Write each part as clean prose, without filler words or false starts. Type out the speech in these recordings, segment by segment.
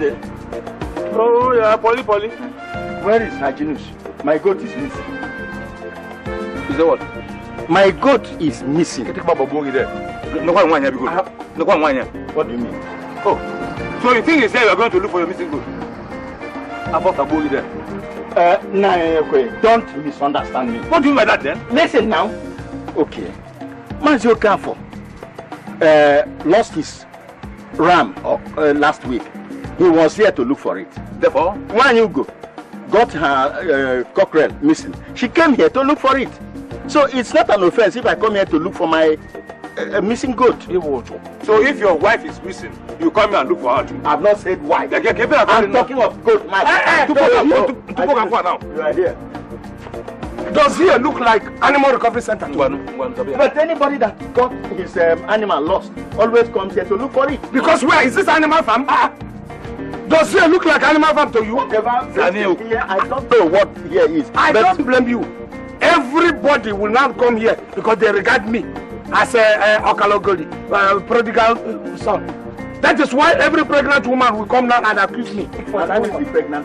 there? Oh, yeah, Polly. Where is Hajinus? My goat is missing. Is that what? My goat is missing. Get there. No one here. No one here. What do you mean? Oh, so you think you say you are going to look for your missing goat? About a boy there. Don't misunderstand me. What do you mean by that then? Listen now. Okay. Manzio Kafo lost his ram last week. He was here to look for it. Therefore, when you got her cockerel missing, she came here to look for it. So it's not an offense if I come here to look for my missing goat. So if your wife is missing, you come here and look for her too. I've not said wife. I'm talking of goat. You are here. Does he look like animal recovery center? But anybody that got his animal lost always comes here to look for it. Because where is this animal farm? Does he look like animal farm to you? Here, I don't know what here is. I don't blame you. Everybody will now come here because they regard me as a Okalogoli, prodigal son. That is why every pregnant woman will come now and accuse me.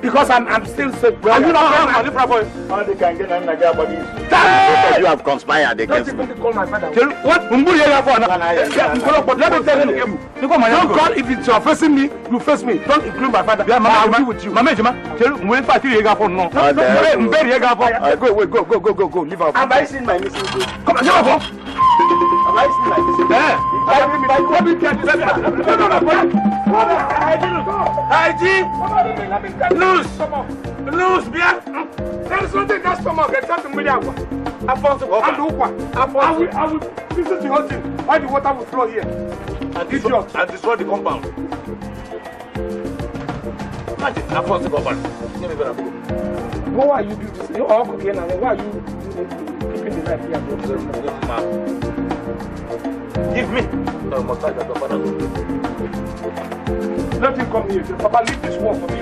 Because I'm still sick. Are you not all they can get on the body. You have conspired against me. Don't call my father. What? Let me tell you. Don't call if it's you're facing me, you face me. Don't include my father. I'll be with you. Mama, go. Leave out. Have I seen my missing goat? Come on, have I seen my missing goat? Loose! There is nothing that stomach can tell me. I will visit the whole thing. Why the water will flow here? And destroy the compound. Why are you doing this? You are cooking and why are you keeping the knife here? Give me. Let him come here. Papa, leave this one for me.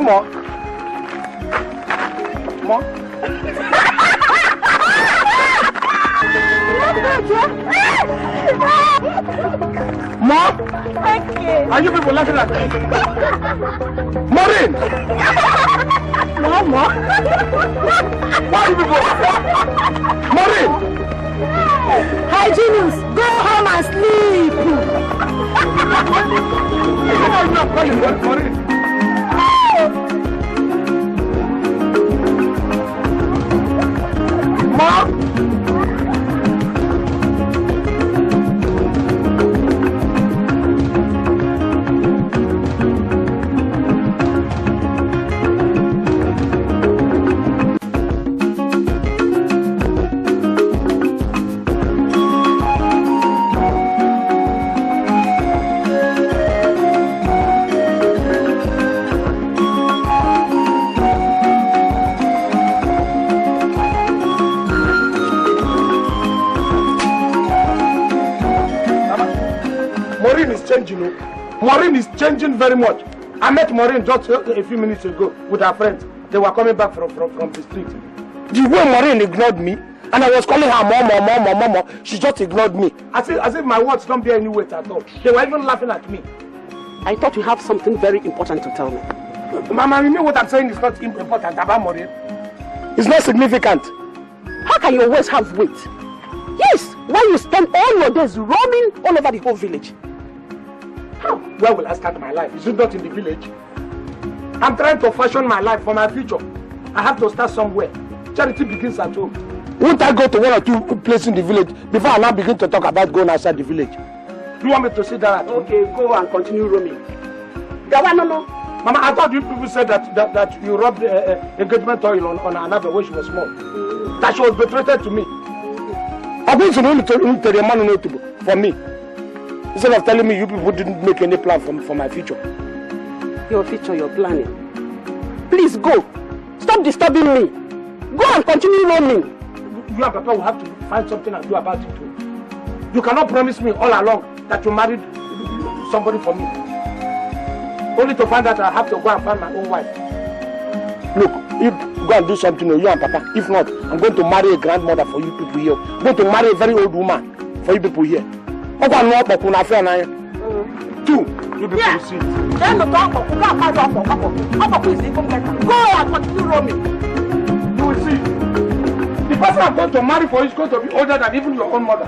Mama. Mom. Mom? Are you people laughing at me? Maureen! Mama! Why are you people? Maureen! Hygienist, go home and sleep! I'm not calling Maureen. Mom! Maureen is changing very much. I met Maureen just a few minutes ago with her friends. They were coming back from the street. The way Maureen ignored me, and I was calling her mama, she just ignored me. As if my words don't bear any weight at all. They were even laughing at me. I thought you have something very important to tell me. Mama, you know what I'm saying is not important about Maureen? It's not significant. How can your words have weight? Yes, why you spend all your days roaming all over the whole village? How? Where will I start my life? Is it not in the village? I'm trying to fashion my life for my future. I have to start somewhere. Charity begins at home. Won't I go to one or two places in the village before I now begin to talk about going outside the village? Do you want me to sit there at home? Okay, go and continue roaming. No. Mama, I thought you people said that you rubbed engagement oil on another when she was small. That she was betrayed to me. I'm going to know the man for me. Instead of telling me you people didn't make any plan for my future. Your future, you're planning. Please go. Stop disturbing me. Go and continue roaming. You and Papa will have to find something and do about it too. You cannot promise me all along that you married somebody for me. Only to find out I have to go and find my own wife. Look, you go and do something, you and Papa. If not, I'm going to marry a grandmother for you people here. I'm going to marry a very old woman for you people here. Two, you people will see. Then the talk of go and continue roaming. You will see. The person I'm going to marry for you is going to be older than even your own mother.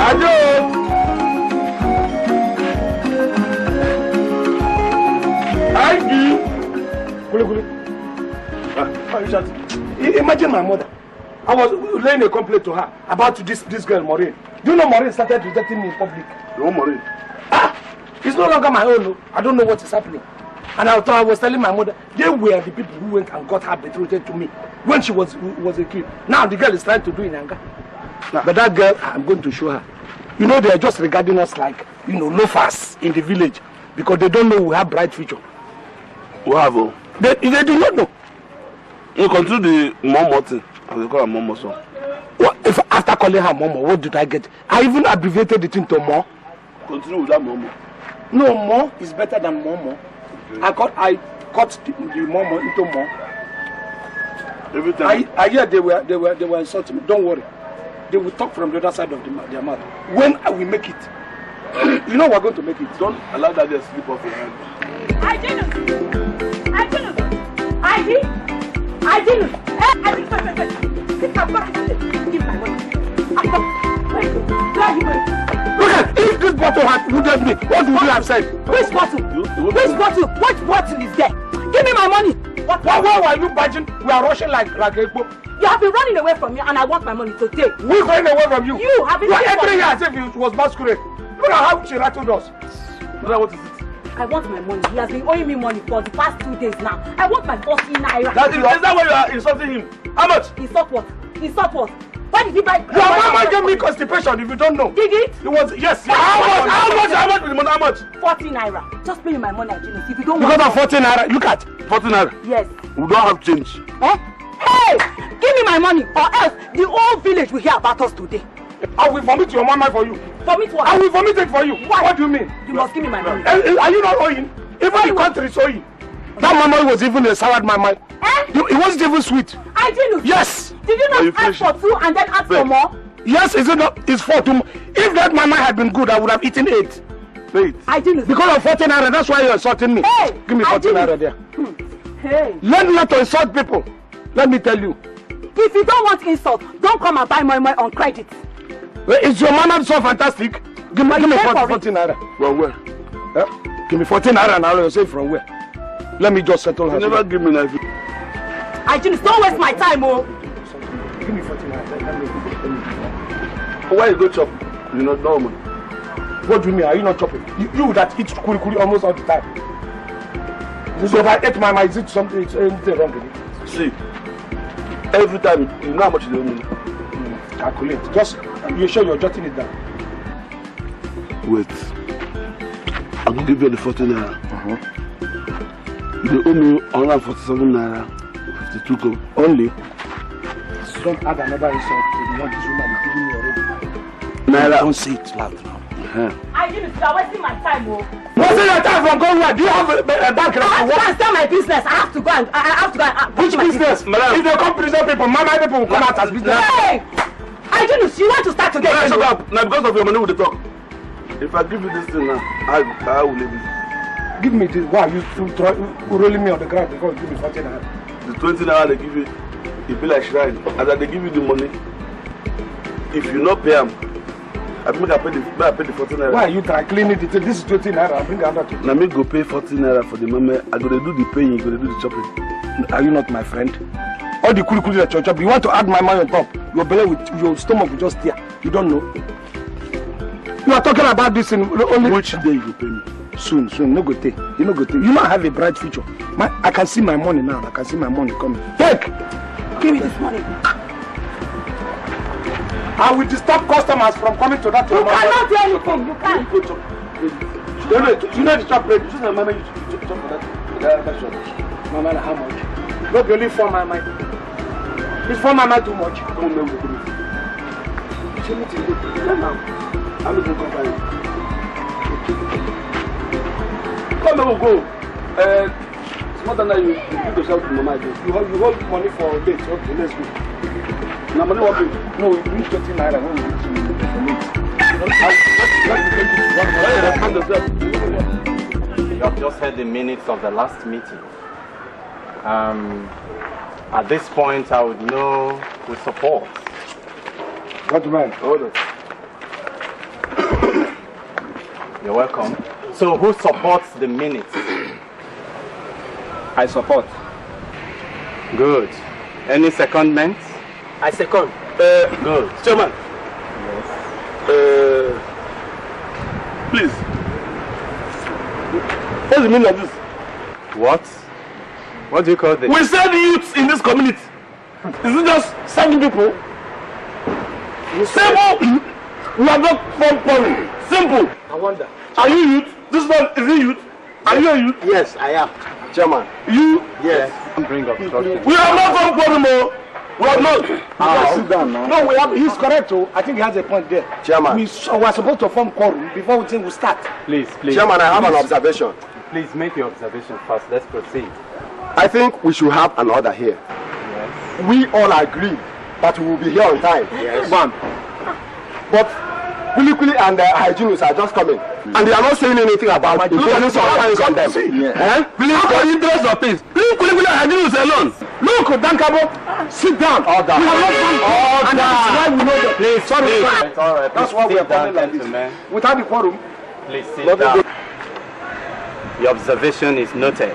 Ajo! Imagine my mother. I was laying a complaint to her about this girl, Maureen. Do you know Maureen started rejecting me in public? No, Maureen. It's no longer my own. I don't know what is happening. And I was telling my mother, they were the people who went and got her betrothed to me when she was a kid. Now the girl is trying to do in anger. But that girl, I'm going to show her. You know, they are just regarding us like, loafers in the village because they don't know we have bright future. Wow. They do not know. You continue the Momo thing. I will call her Momo son. What if after calling her Momo, what did I get? I even abbreviated the thing to Mo. Continue with that Momo. No, Mo is better than Momo. Okay. I cut the Momo into Mo. Every time. I hear they were insulting me. Don't worry. They will talk from the other side of their mouth. When we make it, you know we're going to make it. Don't allow that to slip off your hand. I didn't. Give my money. Look at if this bottle had wounded me, what would you have said? Which bottle? Which bottle? What bottle is there? Give me my money. Why are you badging? We are rushing like a boat. You have been running away from me and I want my money today. We're going away from you. You have been entering here as if it was masquerade. Look at how she rattled us. What is it? I want my money. He has been owing me money for the past 2 days now. I want my 40 naira. Is that why you are insulting him? How much? Insult what? Why did he buy? Your mama gave me constipation if you don't know. Did it? It was, yes. How much? 40 naira. Just pay me my money, Agnes. If you don't want. Because of 40 naira, look at. 40 naira? Yes. We don't have change. Eh? Hey! Give me my money or else the whole village will hear about us today. I will vomit your mama for you. Vomit what? I will vomit it for you. Why? What do you mean? You must give me my money. Are you not owing? Even the country is owing. That mama was even a soured mama. It wasn't even sweet. I didn't. Yes. Did you not ask for 2 and then ask for more? Yes, is it not? It's 4 2. If that mama had been good, I would have eaten 8. Wait. I didn't. Because of 14 naira, that's why you're insulting me. Hey, give me 14 naira there. Hey. Learn not to insult people. Let me tell you. If you don't want insult, don't come and buy my money on credit. Is your mama so fantastic? Give me 14 naira. From where? Give me 14 naira and I'll say from where. Let me just settle her. Never give me that. I just don't waste my time, oh. Give me 14 naira. Why you go chop? You not normal. What do you mean? Are you not chopping? You that eat kuri kuri almost all the time. So if I ate my mind, is it something? It's anything wrong with it? See, every time you know how much you owe me. Calculate. Just you sure you're jotting it down? Wait. I will give you the 14 naira. You owe me 147 naira 52 kobo. Only. Don't add another insult to the one this woman is giving me already. Naira. Don't say it loud now. I didn't. You're wasting my time, oh. Wasting your time from going where? Do you have a bank? I have to go and start my business. I have to go and which business? If they come prison people, mama people will come out as business. Hey! I didn't. You want to start again? Shut up. Now because of your money, we talk. If I give you this thing now, I will leave it. Give me this. Why you rolling me on the ground because you give me 14 naira? The 20 naira they give you, it be like shrine. As they give you the money, if you not pay them, I pay the 14 naira. Why are you trying to clean it? This is 20 naira. Bring another 20. Now me go pay 14 naira for the mama. I go to do the paying, you go to do the chopping. Are you not my friend? All the kuli that you chop, you want to add my money on top. Your belly with your stomach will just tear. You don't know. You are talking about this in only which day you go pay me? Soon. No go take. You no go take. You not have a bright future. I can see my money now. I can see my money coming. Take. Give me this money. I will disturb customers from coming to that. You cannot do anything. You can't. You know the shop ready. You know mama you chop for that shop. Mama, how much? Not only for my mind. It's for mama too much. Don't know what to do. I'm not going to come. Come and go. It's more than that you give yourself to mama. You hold money for a date. Okay, let's go. Now money working. No, we reach 20 naira when we reach You have just heard the minutes of the last meeting. At this point, I would know who supports. What man? Hold on. You're welcome. So, who supports the minutes? I support. Good. Any secondments? I second. Good. Chairman. Yes. Please. What's the meaning of this? What? What do you call this? We said youths in this community. Is it just 7 people? Simple. We have not formed quarrel. Simple. I wonder. Are you youth? This man is he youth? Are you a youth? Yes, I am. Chairman. You? Yes. Bring obstruction. We have not formed quarrel more. We have not. Sit down now. No, we have. He's correct. Oh, I think he has a point there. Chairman. We are supposed to form quorum before we think we start. Please. Chairman, I have an observation. Please make your observation first. Let's proceed. I think we should have an order here. Yes. We all agree that we will be here on time. Yes. One. But Kulikuli and hygienists are just coming. And they are not saying anything about it. Look at this on them. Please, for the interest of peace, leave Kulikuli and hygienists alone. Look, Dankabo, sit down. Order. We have not done. And that is why we know that. Please, sorry. It's all right. That's Please why we are sit down, coming like gentlemen. this. Without the quorum. Please sit down. Your observation is noted.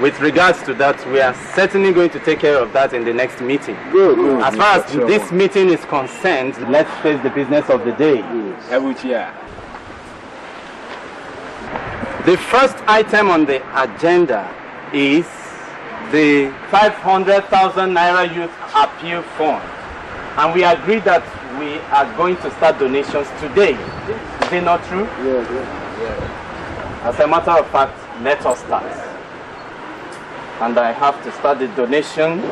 With regards to that, we are certainly going to take care of that in the next meeting. Good. As far as this meeting is concerned, let's face the business of the day. The first item on the agenda is the 500,000 Naira Youth Appeal Fund. And we agreed that we are going to start donations today. Is it not true? Yeah. As a matter of fact, let us start. And I have to start the donation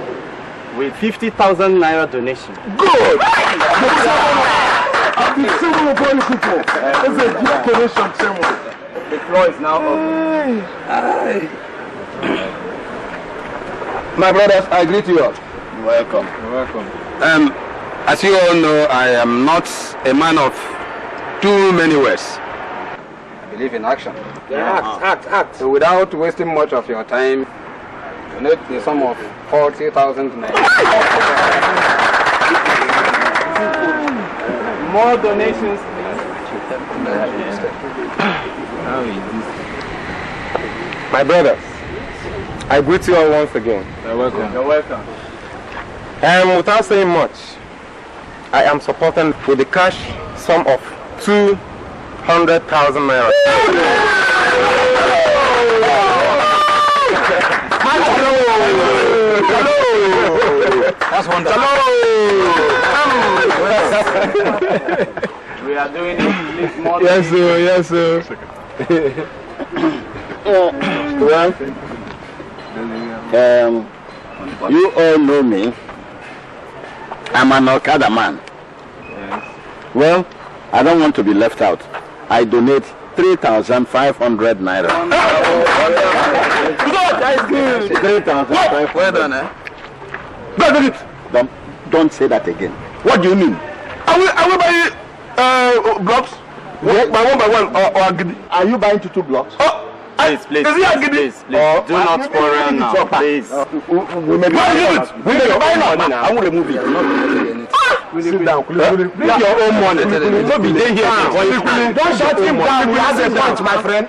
with 50,000 Naira donation. Good. The symbol of holy people. It's a gift donation symbol. The floor is now open. My brothers, I greet you all. Welcome. You're welcome. As you all know, I am not a man of too many words. I believe in action. Yeah, act. So without wasting much of your time, donate the sum of 40,000 naira. More donations. My brothers, I greet you all once again. You're welcome. You're welcome. Without saying much, I am supporting with the cash sum of 200,000 naira. That's wonderful. We are doing it more. Yes, sir. You all know me. I'm an Okada man. Yes. Well, I don't want to be left out. I donate 3,500 naira. That is good. 3,500. Well done, eh? Don't say that again. What do you mean? Are we buying blocks? Yes. By one or agidi? Are you buying 2 blocks? Please. Is he agidi? Please. Do not quarrel now, please. We may be buying I want to move it. Sit down. Bring your own money. Don't be there here. Don't shut him down. He has a point, my friend.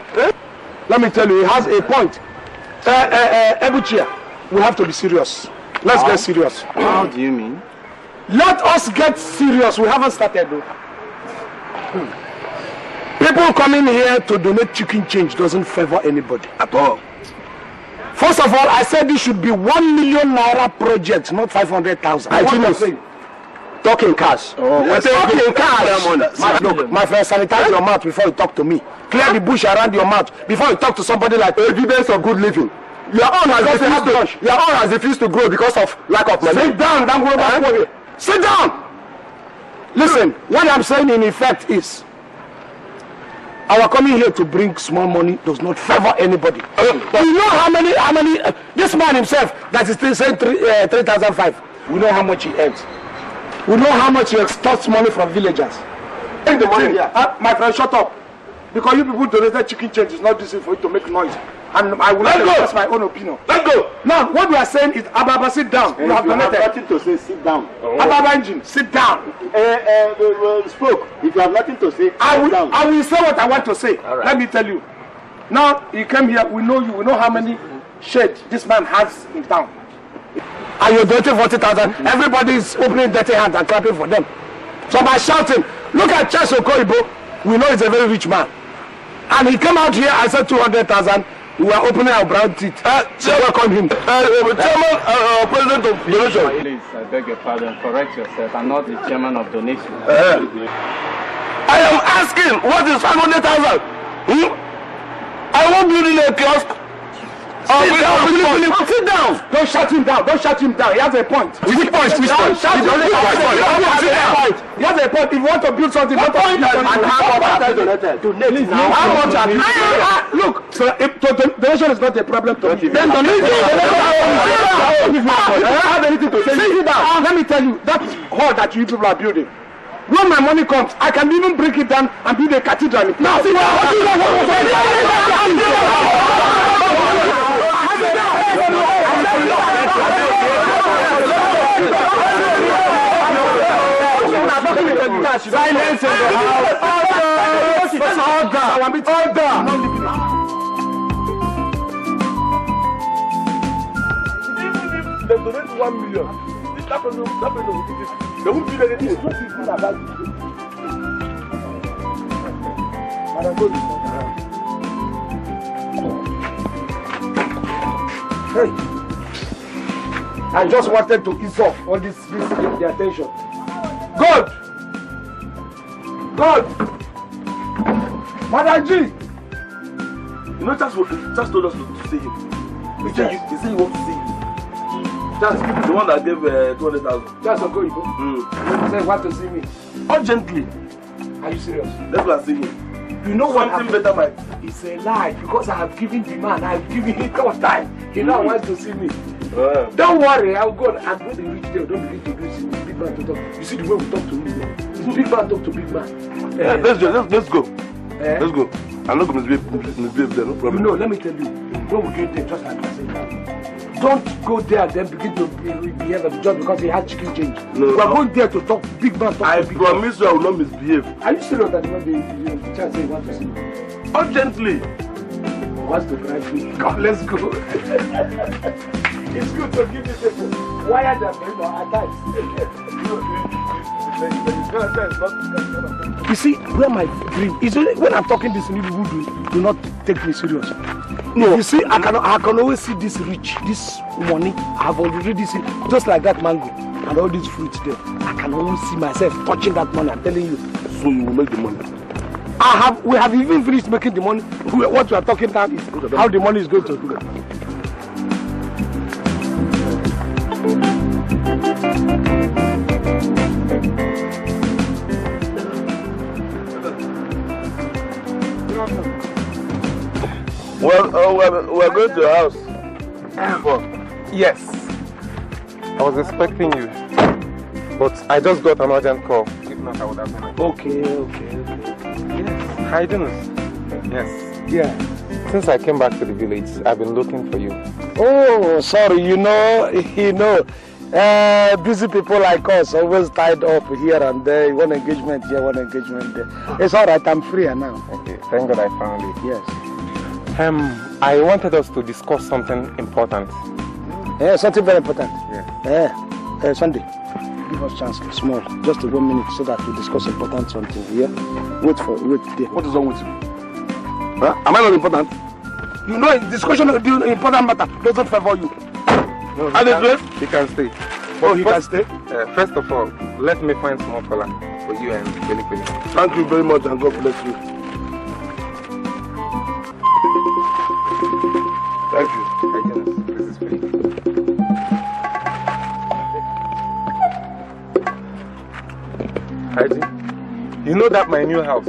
Let me tell you, he has a point. Ebuchia, we have to be serious. Let's get serious. How do you mean? Let us get serious. We haven't started though. People coming here to donate chicken change doesn't favor anybody at all. First of all, I said this should be 1 million naira project, not 500,000. Talking cash. Talking cash. Look, my friend, sanitize your mouth before you talk to me. Clear the bush around your mouth before you talk to somebody like Evidence of good living. Your own has refused to grow because of lack of money. Sit down, don't go back. Sit down. Listen, what I'm saying in effect is, our coming here to bring small money does not favor anybody. You know how many, this man himself that is still saying 3,500, we know how much he earns. We know how much he extorts money from villagers. Take the money here. My friend, shut up. Because you people donated chicken change is not easy for you to make noise. And I will not express my own opinion. Let's go. Now, what we are saying is, Ababa, sit down. You have donated. Nothing to say, sit down. Ababa Engine, sit down. Spoke. If you have nothing to say, I sit down. will say what I want to say. Right. Let me tell you. Now, you came here, we know you, we know how many shades this man has in town. And you're donating 40,000. Everybody is opening dirty hands and clapping for them. So by shouting, look at Charles Okoibo, we know he's a very rich man. And he came out here and said 200,000. We are opening our brown teeth to welcome him. Chairman, President of donation. Please, I beg your pardon, correct yourself. I'm not the chairman of donation. I am asking, what is 500,000? I won't build in a kiosk. Sit down. Don't shut him down. Don't shut him down. He has a point. Which point? He has a point. If you want to build something, don't point. How much are you? Look, so if donation is not a problem to me, then donation. I have anything to say. Sit down. Let me tell you, that hall that you people are building, when my money comes, I can even break it down and build a cathedral. Now, sit down. Silence in the house. Order. They donate 1 million. They won't give anything. Hey. I just wanted to ease off all this the attention. God! Madam G! You know, just told us to see him. He said he wants to see you. That's the one that gave 200,000. That's a good. He said, want to see me. Urgently. Are you serious? That's what I see him. You know what? Something better might. It's a lie because I have given the man. I have given him time. He now wants to see me. Don't worry, I'll go. I'm going to reach there. Don't begin to do this. Big man to talk. You see the way we talk to him. It's big man talk to big man. Yeah, let's go. Let's go. I'm not going to misbehave there. No problem. You know, let me tell you. Don't get there just like I said. Don't go there and then begin to behave just because he had chicken change. No, we are going there to talk big man. I promise you I will not misbehave. Are you serious that the child say he wants to see you? Urgently. He wants to drive me. Come, let's go. It's good to give these people wire them at times. You see, where my dream is when I'm talking this, you do not take me serious. No, you see, I can always see this rich, this money. I have already seen just like that mango and all these fruits there. I can always see myself touching that money. I'm telling you. So you will make the money. We have even finished making the money. What we are talking about is how the money is going to do. Well, we're going to your house. Yes. I was expecting you. But I just got an urgent call. If not, I would have been. Okay. Yes. Hi, Dennis. Yes. Yeah. Since I came back to the village, I've been looking for you. Oh, sorry. You know, busy people like us always tied up here and there. One engagement here, one engagement there. It's all right. I'm free now. Okay. Thank God I found you. Yes. I wanted us to discuss something important. Yeah, something very important. Yeah. Sunday, give us a chance, small, just 1 minute, so that we discuss important something. Yeah. Wait there. What is wrong with you? Huh? Am I not important? You know, discussion of the important matter doesn't favor you. No, he can stay. Oh, he can stay? First of all, let me find small fella for you and Billy. Thank you very much and God bless you. Thank you. This is for you. Heidi, you know that my new house,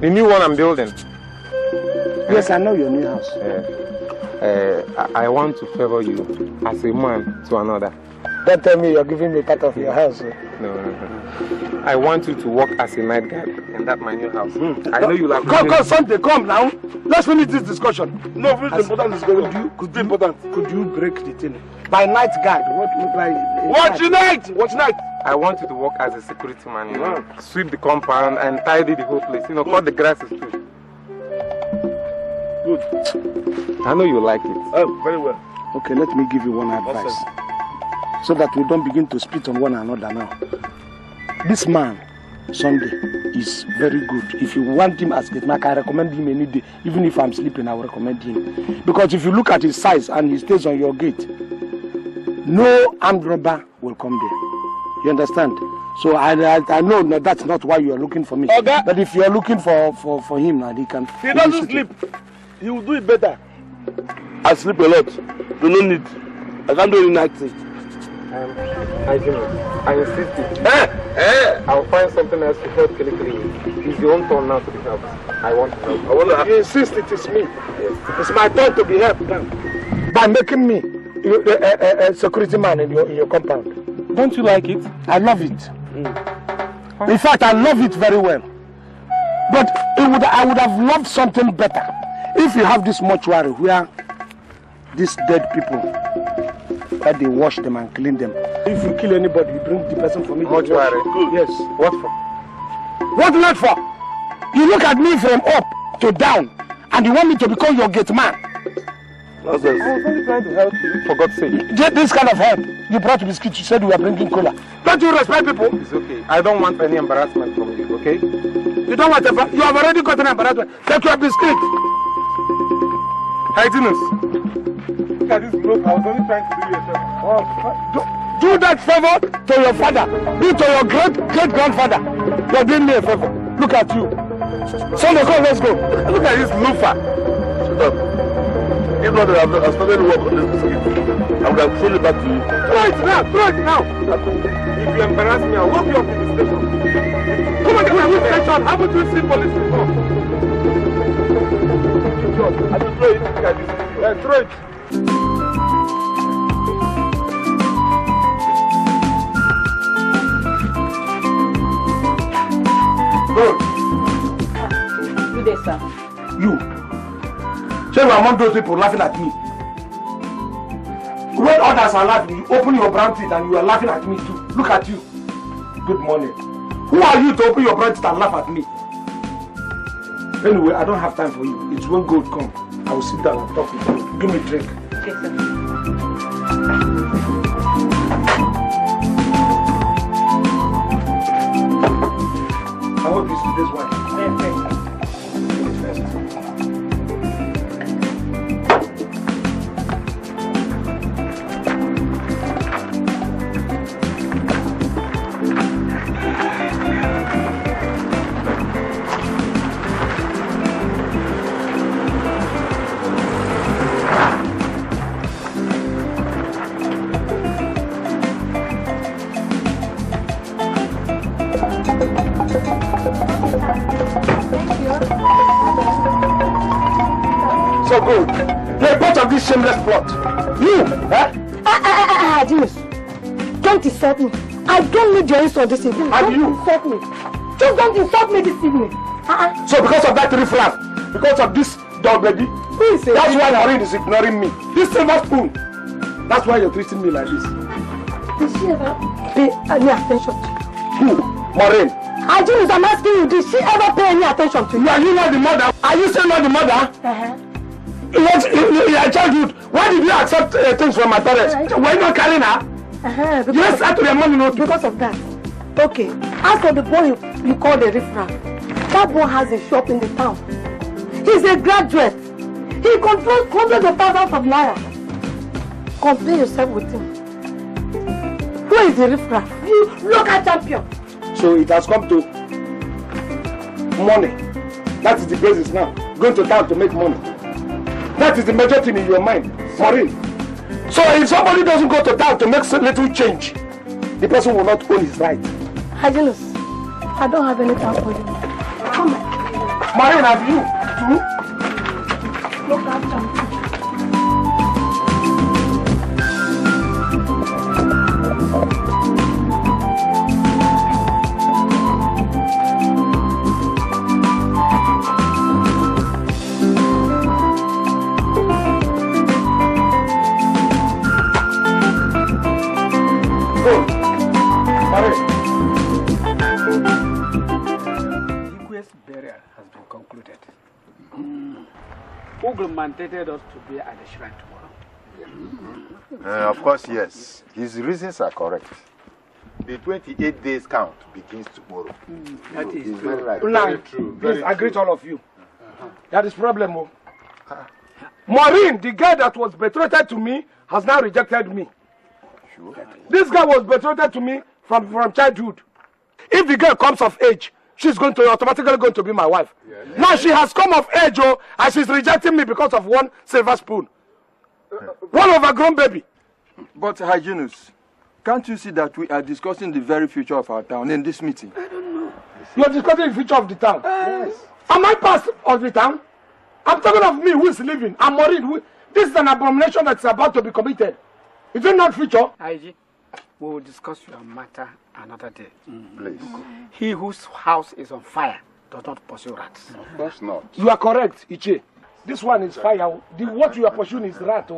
the new one I'm building? Yes, I know your new house. I want to favor you as a man to another. Don't tell me you're giving me part of your house. No. I want you to work as a night guard in that my new house. I know you like. Come, Sunday, come now. Let's finish this discussion. No, this is important. Could be important. Could you break the thing? By night guard, what look like? Watch night. I want you to work as a security man, you know, sweep the compound and tidy the whole place, you know, cut the grasses too. Good. I know you like it. Oh, very well. Okay, let me give you one advice. So that we don't begin to spit on one another now. This man, Sunday, is very good. If you want him as gate man, I can recommend him any day. Even if I'm sleeping, I will recommend him. Because if you look at his size and he stays on your gate, no armed robber will come there. You understand? So I know that that's not why you are looking for me. Okay. But if you are looking for him, now he can. He doesn't sleep. He will do it better. I sleep a lot. You no need. I can't do any night thing. I insist. I'll find something else to help Kili. It's your own turn now to be helped. I want to help. You insist it is me. Yes. It's my turn to be helped now. By making me a security man in your compound. Don't you like it? I love it. In fact, I love it very well. But I would have loved something better if you have this mortuary where these dead people, that they wash them and clean them. If you kill anybody, you bring the person for me. Mortuary? Good. Yes. What for? What not for? You look at me from up to down and you want me to become your gate man. Nonsense. I was only trying to help you, for God's sake. This kind of help. You brought biscuits, you said we were bringing cola. Don't you respect people? It's okay. I don't want any embarrassment from you, okay? You don't want you have already gotten embarrassment. Take your biscuit. Hygienist. Look at this look. I was only trying to do you a favor. Do that favor to your father. Do to your great-grandfather. You're doing me a favor. Look at you. Sunday, come, let's go. Look at this loafer. Shut up. If not, I've started to work on this scheme. I would have thrown it back to you. Throw it now! Throw it now! If you embarrass me, I'll walk you up to the station. Come on, get my station. Haven't you seen police before? I will throw it. Throw it. Good. You there, sir? You. Say we're among those people laughing at me. When others are laughing, you open your brown teeth and you are laughing at me too. Look at you. Good morning. Who are you to open your brown teeth and laugh at me? Anyway, I don't have time for you. It's when gold come. I will sit down and talk with you. Give me a drink. Okay, sir. I hope you see this one. So good. You're part of this shameless plot. You, eh? James, don't insult me. I don't need your insult this evening. And you? Insult me. Just don't insult me this evening. So because of that riffraff, because of this dog baby, that's why Maureen is ignoring me. This silver spoon. That's why you're treating me like this. Did she ever pay any attention to you? Who? Maureen. James, I'm asking you, did she ever pay any attention to you? Are you not the mother? Are you still not the mother? In your childhood, why did you accept things from my parents? Why not carrying her? Yes, after your money note. Because of that. Okay. As for the boy you call the riffraff, that boy has a shop in the town. He's a graduate. He controls hundreds of thousands of naira. Compare yourself with him. Who is the riffraff? You local champion. So it has come to money. That is the basis now. Going to town to make money. That is the major thing in your mind, Maureen. So if somebody doesn't go to town to make some little change, the person will not own his right. Angelus, I don't have any time for you. Come on. Maureen, have you too? Look at champion. Ugle mandated us to be at the shrine tomorrow. Of course, yes. His reasons are correct. The 28 days count begins tomorrow. That is true. Very right. Very true. Please agree to all of you. That is problem. Maureen, the guy that was betrothed to me, has now rejected me. Sure. This guy was betrothed to me from childhood. If the girl comes of age, she's automatically going to be my wife. Yeah. Now she has come of age, and she's rejecting me because of one silver spoon. One overgrown baby. But Hygienus, can't you see that we are discussing the very future of our town in this meeting? I don't know. You are discussing the future of the town. Yes. Am I part of the town? I'm talking of me who is living. I'm worried. This is an abomination that's about to be committed. Is it not future? IG, we will discuss your matter another day. Please. He whose house is on fire does not pursue rats. Of course not. You are correct, Iche. This one is fire. What you are pursuing is rat.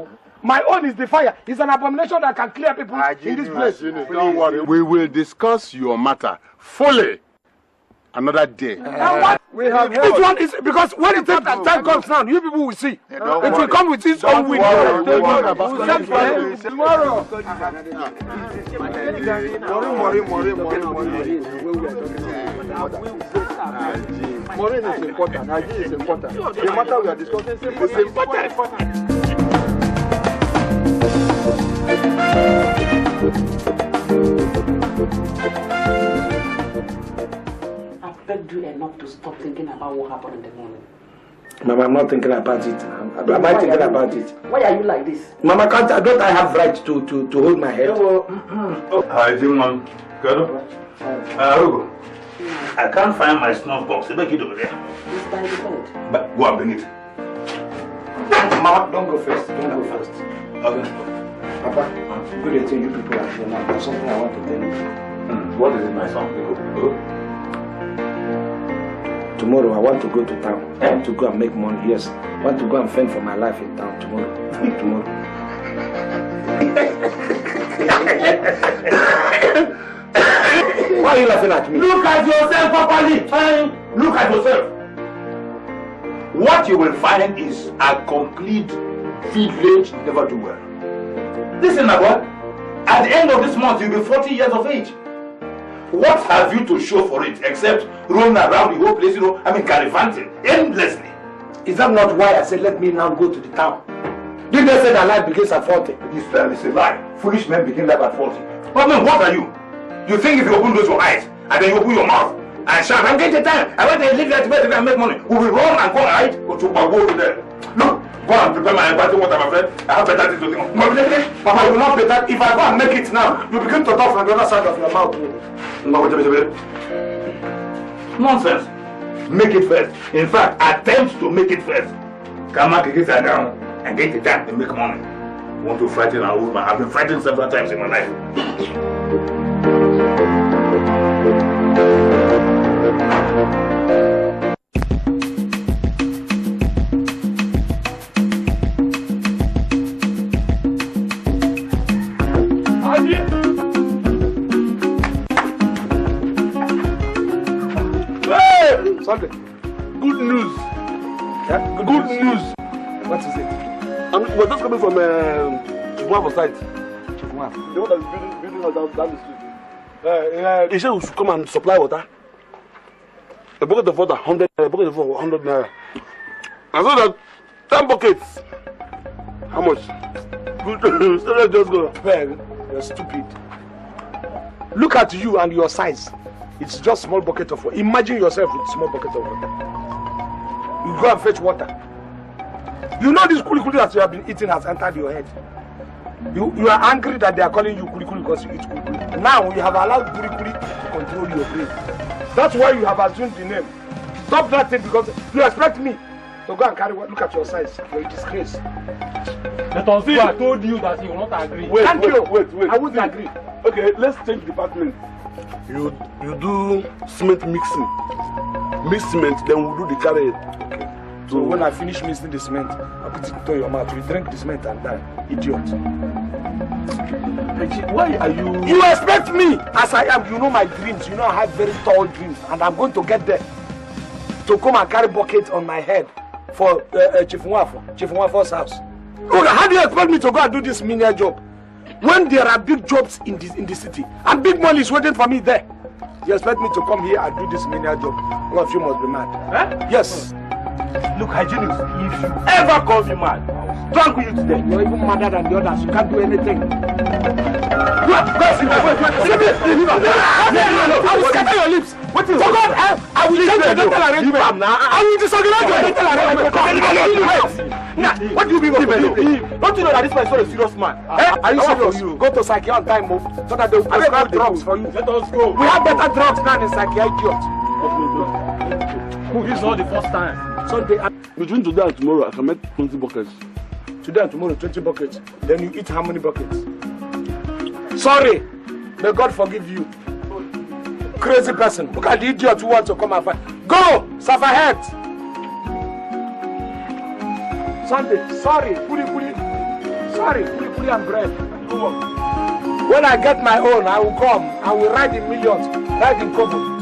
My own is the fire. It's an abomination that can clear people in this place. Don't worry. We will discuss your matter fully another day. We have this one is because when the time comes now, you people will see. It will come with its own wind. Tomorrow. Maureen is important. Hygiene is important. The matter we are discussing is important. I've begged you enough to stop thinking about what happened in the morning. Mama, I'm not thinking about it. I'm not thinking about it. Why are you like this? Mama, don't I have right to hold my head? Hi, Jim. Good. I can't find my snuff box. You make it over there. It's by the bed. But go and bring it. Mama, don't go first. Don't go first. Okay. Papa, good to you people are here now. There's something I want to tell you. What is it, my son? Go. Tomorrow I want to go to town. I want to go and make money. Yes, I want to go and fend for my life in town tomorrow. Why are you laughing at me? Look at yourself properly. Look at yourself. What you will find is a complete village never do well. Listen, my boy. At the end of this month, you'll be 40 years of age. What have you to show for it except rolling around the whole place, gallivanting endlessly? Is that not why I said let me now go to the town? Didn't they say that life begins at 40? This is a lie. Foolish men begin life at 40. But man, what are you? You think if you open those your eyes and then you open your mouth and shout, I'm getting time, I want to live that way to make money, we will run and go right or to go to there. Look, go and prepare my party water, my friend. I have better things to think. Papa, I will not be that. If I go and make it now, you begin to talk from the other side of your mouth. Nonsense. Make it first. In fact, attempt to make it first. Come back and get down and get the time to make money. You want to frighten our old man? I've been frightened several times in my life. Sunday. Good news. Yeah? Good news. What is it? We're just coming from Chifuafo site. Chifuafo? The one that's building us down the street. He said we should come and supply water. A bucket of water, 100 naira. I saw that 10 buckets. How much? Good. So let's just go. Well, you're stupid. Look at you and your size. It's just small bucket of water. Imagine yourself with small bucket of water. You go and fetch water. You know this kuli that you have been eating has entered your head. You are angry that they are calling you kuli because you eat kuli. Now you have allowed kuli to control your brain. That's why you have assumed the name. Stop that thing because you expect me to go and carry what? Look at your size. You're a disgrace. Let us see. I told you that he will not agree. Wait. I wouldn't agree. Okay, let's change department. You do cement mixing. Mix cement, then we'll do the carry. Okay. So when I finish mixing the cement, I put it into your mouth. You drink the cement and die. Idiot. Why are you... You expect me as I am. You know my dreams. You know I have very tall dreams. And I'm going to get there. To come and carry bucket on my head for Chifuafo's house. Look, how do you expect me to go and do this menial job? When there are big jobs in the city and big money is waiting for me there, you expect me to come here and do this menial job? All of you must be mad. Huh? Yes. Look, Hygienist, if you ever call me mad, drunk with you today. You're even madder than the others. You can't do anything. Wait. I will scatter your lips. What is I will change your dental arrangement. I will disorganize your dental arrangement. What do you mean? Don't you know that this man is not a serious man? Are you serious? Go to psyche on time, move, so that they will prescribe drugs for you. Let us go. We have better drugs now in psyche, idiot. This is not the first time. Sunday. Between today and tomorrow, I can make 20 buckets. Today and tomorrow, 20 buckets. Then you eat how many buckets? Sorry. May God forgive you. Crazy person. Look at the idiot who wants to come and fight. Go! Suffer head! Sunday. Sorry. Kuli. Sorry. Kuli and bread. Go on. When I get my own, I will come. I will ride in millions. Ride in Kobo.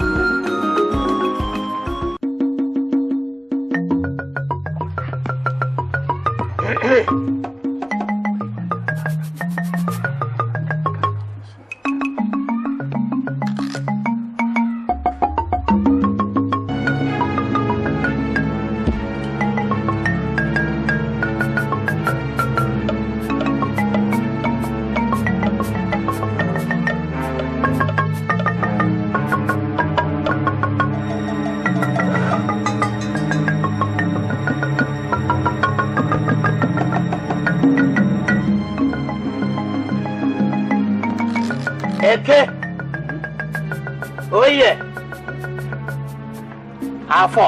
Eke. Oye. Afọ.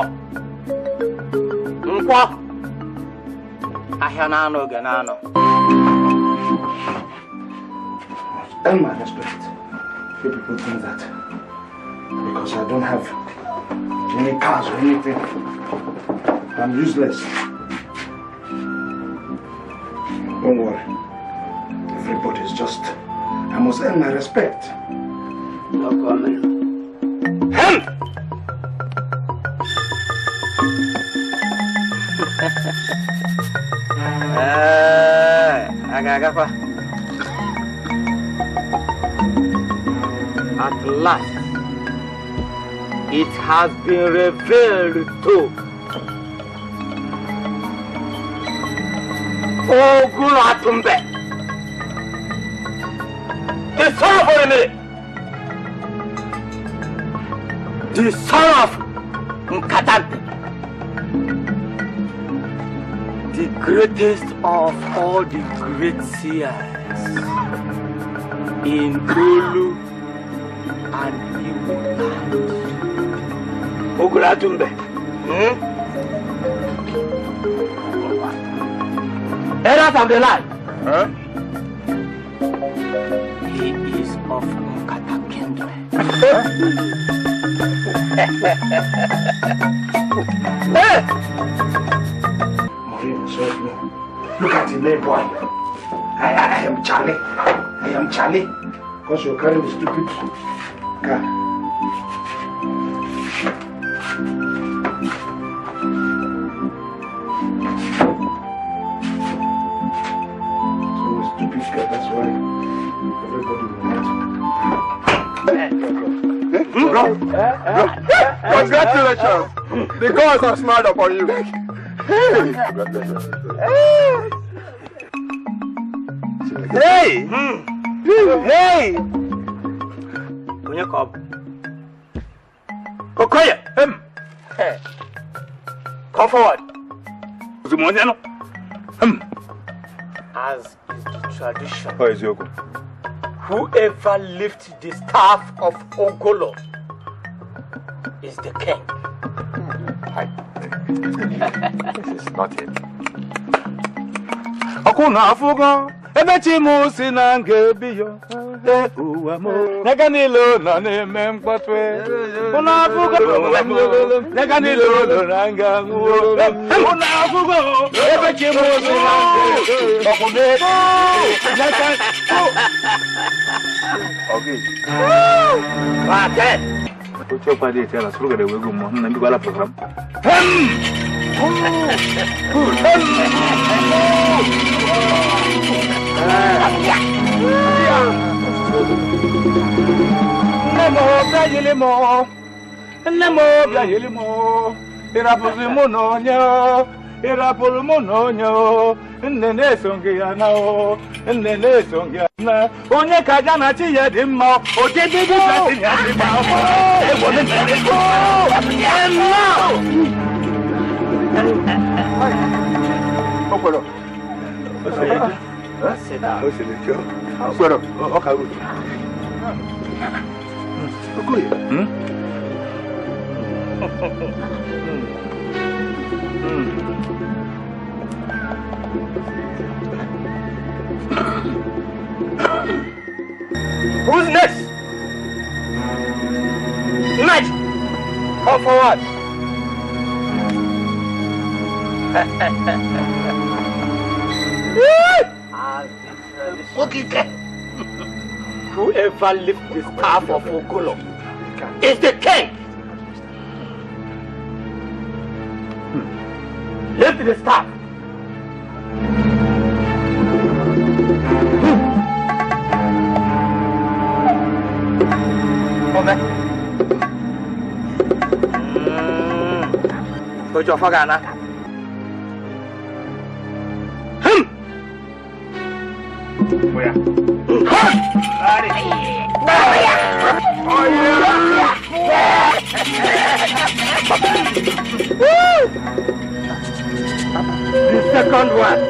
Nkwo. Ahịa na-anọ oge na-anọ. And my respect. If people think that because I don't have any cars or anything, I'm useless. Don't worry. Everybody's just... I must earn my respect. No comment. Agagafa. At last, it has been revealed to Ogulu Atumbe, the son of Oremile, the son of Nkatante, the greatest of all the great seers in Olu and Igbo land. Ogulu Atumbe. Errors of the line. Huh? He is of Nkata kindred. Look at the name, boy. I am Charlie. I am Charlie. Because you're carrying the stupid car. That's why everybody will not. Congratulations! The gods have smiled upon you. Hey! Hey! Come. Kokoye! Hey! Come forward. As is the tradition, whoever lifts the staff of Ogolo is the king. This is not it. Akuna afugo, ebechi mu sinange biyo. Uwamo, neganilo na nemempatwe. Una afugo, neganilo nanga uwo. Una afugo, ebechi mu sinange. Okune, negan. Okay. Wate. Ocho pade tela suruga de wegu mo na mbigala program. Nemo bia yelimo. Irapuzi mononyo. Irapul mononyo. Nene songi anao. Nene songi ana. Onye kaja na chi ye di mma. Oje di di blessing ya di mma. Ebo ni nene go. Okoro. Sit down. Okoro. Okaru. Okoye. Who's next? Next! Come forward. Whoever lifts the staff of Ogolo is the king. Lift the staff. Come back. Put your fuck on now. Where? The second one.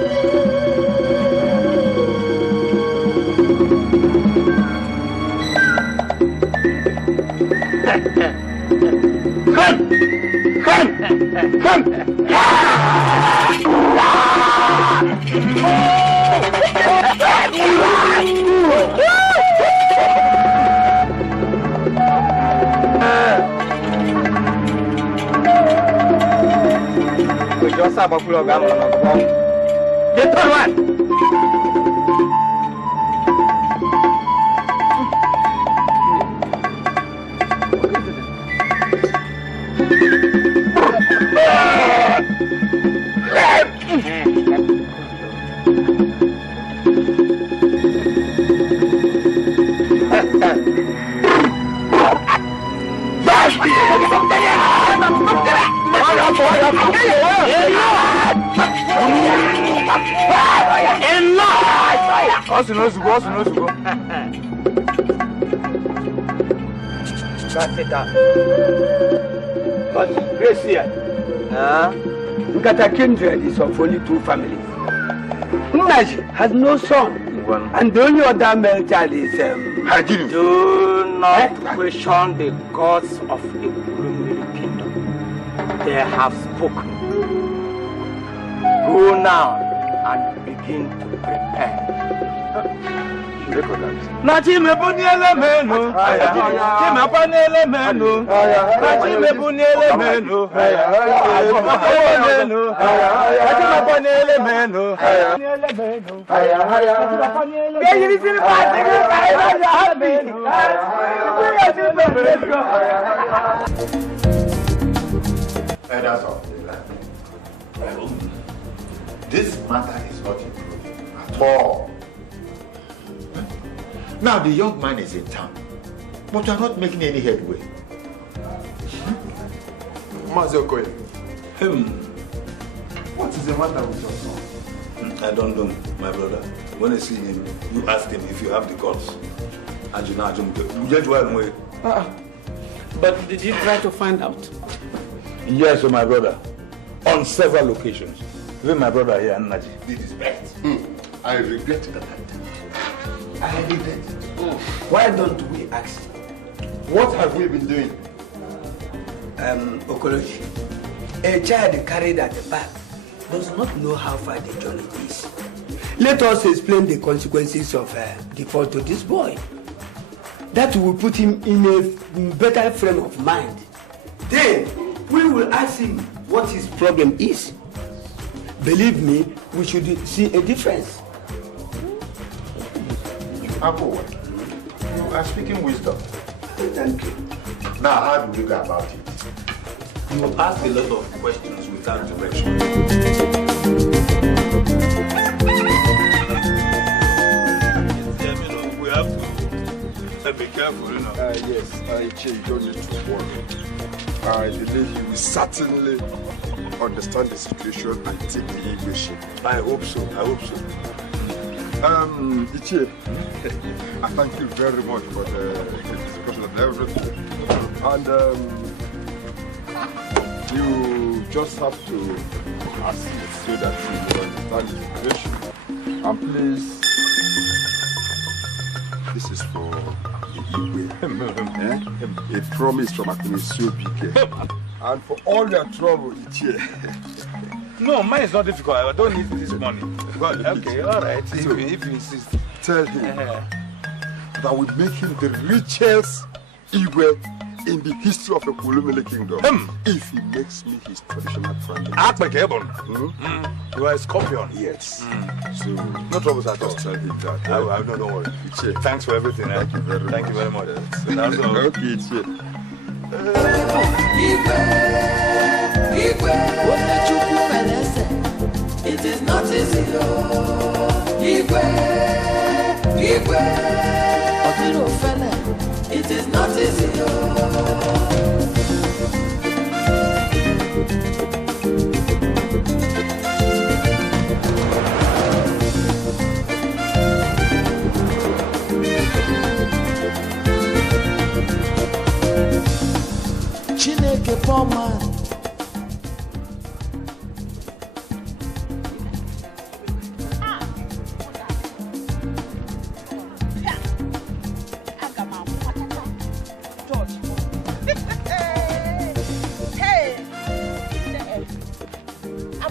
We just have a full of them. The third one. But Grace here, Nkata kindred is of only 2 families. Nnaji has no son, and the only other male child is Hajinu. Do not question the gods of the Urumili kingdom. They have spoken. Go now and begin to prepare. Nachi mebuniele menu, Nachi mebuniele menu, Nachi mebuniele menu, Elders of the land, this matter is not improving at all. Now the young man is in town, but you are not making any headway. Mazi Okoye. What is the matter with your son? I don't know, my brother. When I see him, you ask him if you have the guts. But did you try to find out? Yes, my brother. On several occasions. Even my brother here, Naji, did his best. I regret that I did. I regret it. Why don't we ask? What have we been doing? Okoloji, a child carried at the back does not know how far the journey is. Let us explain the consequences of default to this boy. That will put him in a better frame of mind. Then we will ask him what his problem is. Believe me, we should see a difference. Uncle, you are speaking wisdom. Thank you. Now, how do we go about it? You ask a lot of questions without direction. We have to be careful, you know. Yes, you don't need to worry. I believe you will certainly understand the situation and take the leadership. I hope so. Ichie, I thank you very much for the discussion and everything. And you just have to assist so that you will understand the situation. And please, this is for the Igwe. A promise from Akunisio BK. And for all your trouble, Ichie. No, mine is not difficult. I don't need this money. But, okay, all right. If you insist. Tell him that we make him the richest Igwe in the history of the Kulumele kingdom. If he makes me his traditional friend. You are a scorpion. Yes. So, no troubles at all. Just tell him that. No, don't worry. Thanks for everything. Thank you very much. That's all. Okay, it is not easy, Igwe, Otiro fella, it is not easy, Chineke poor man.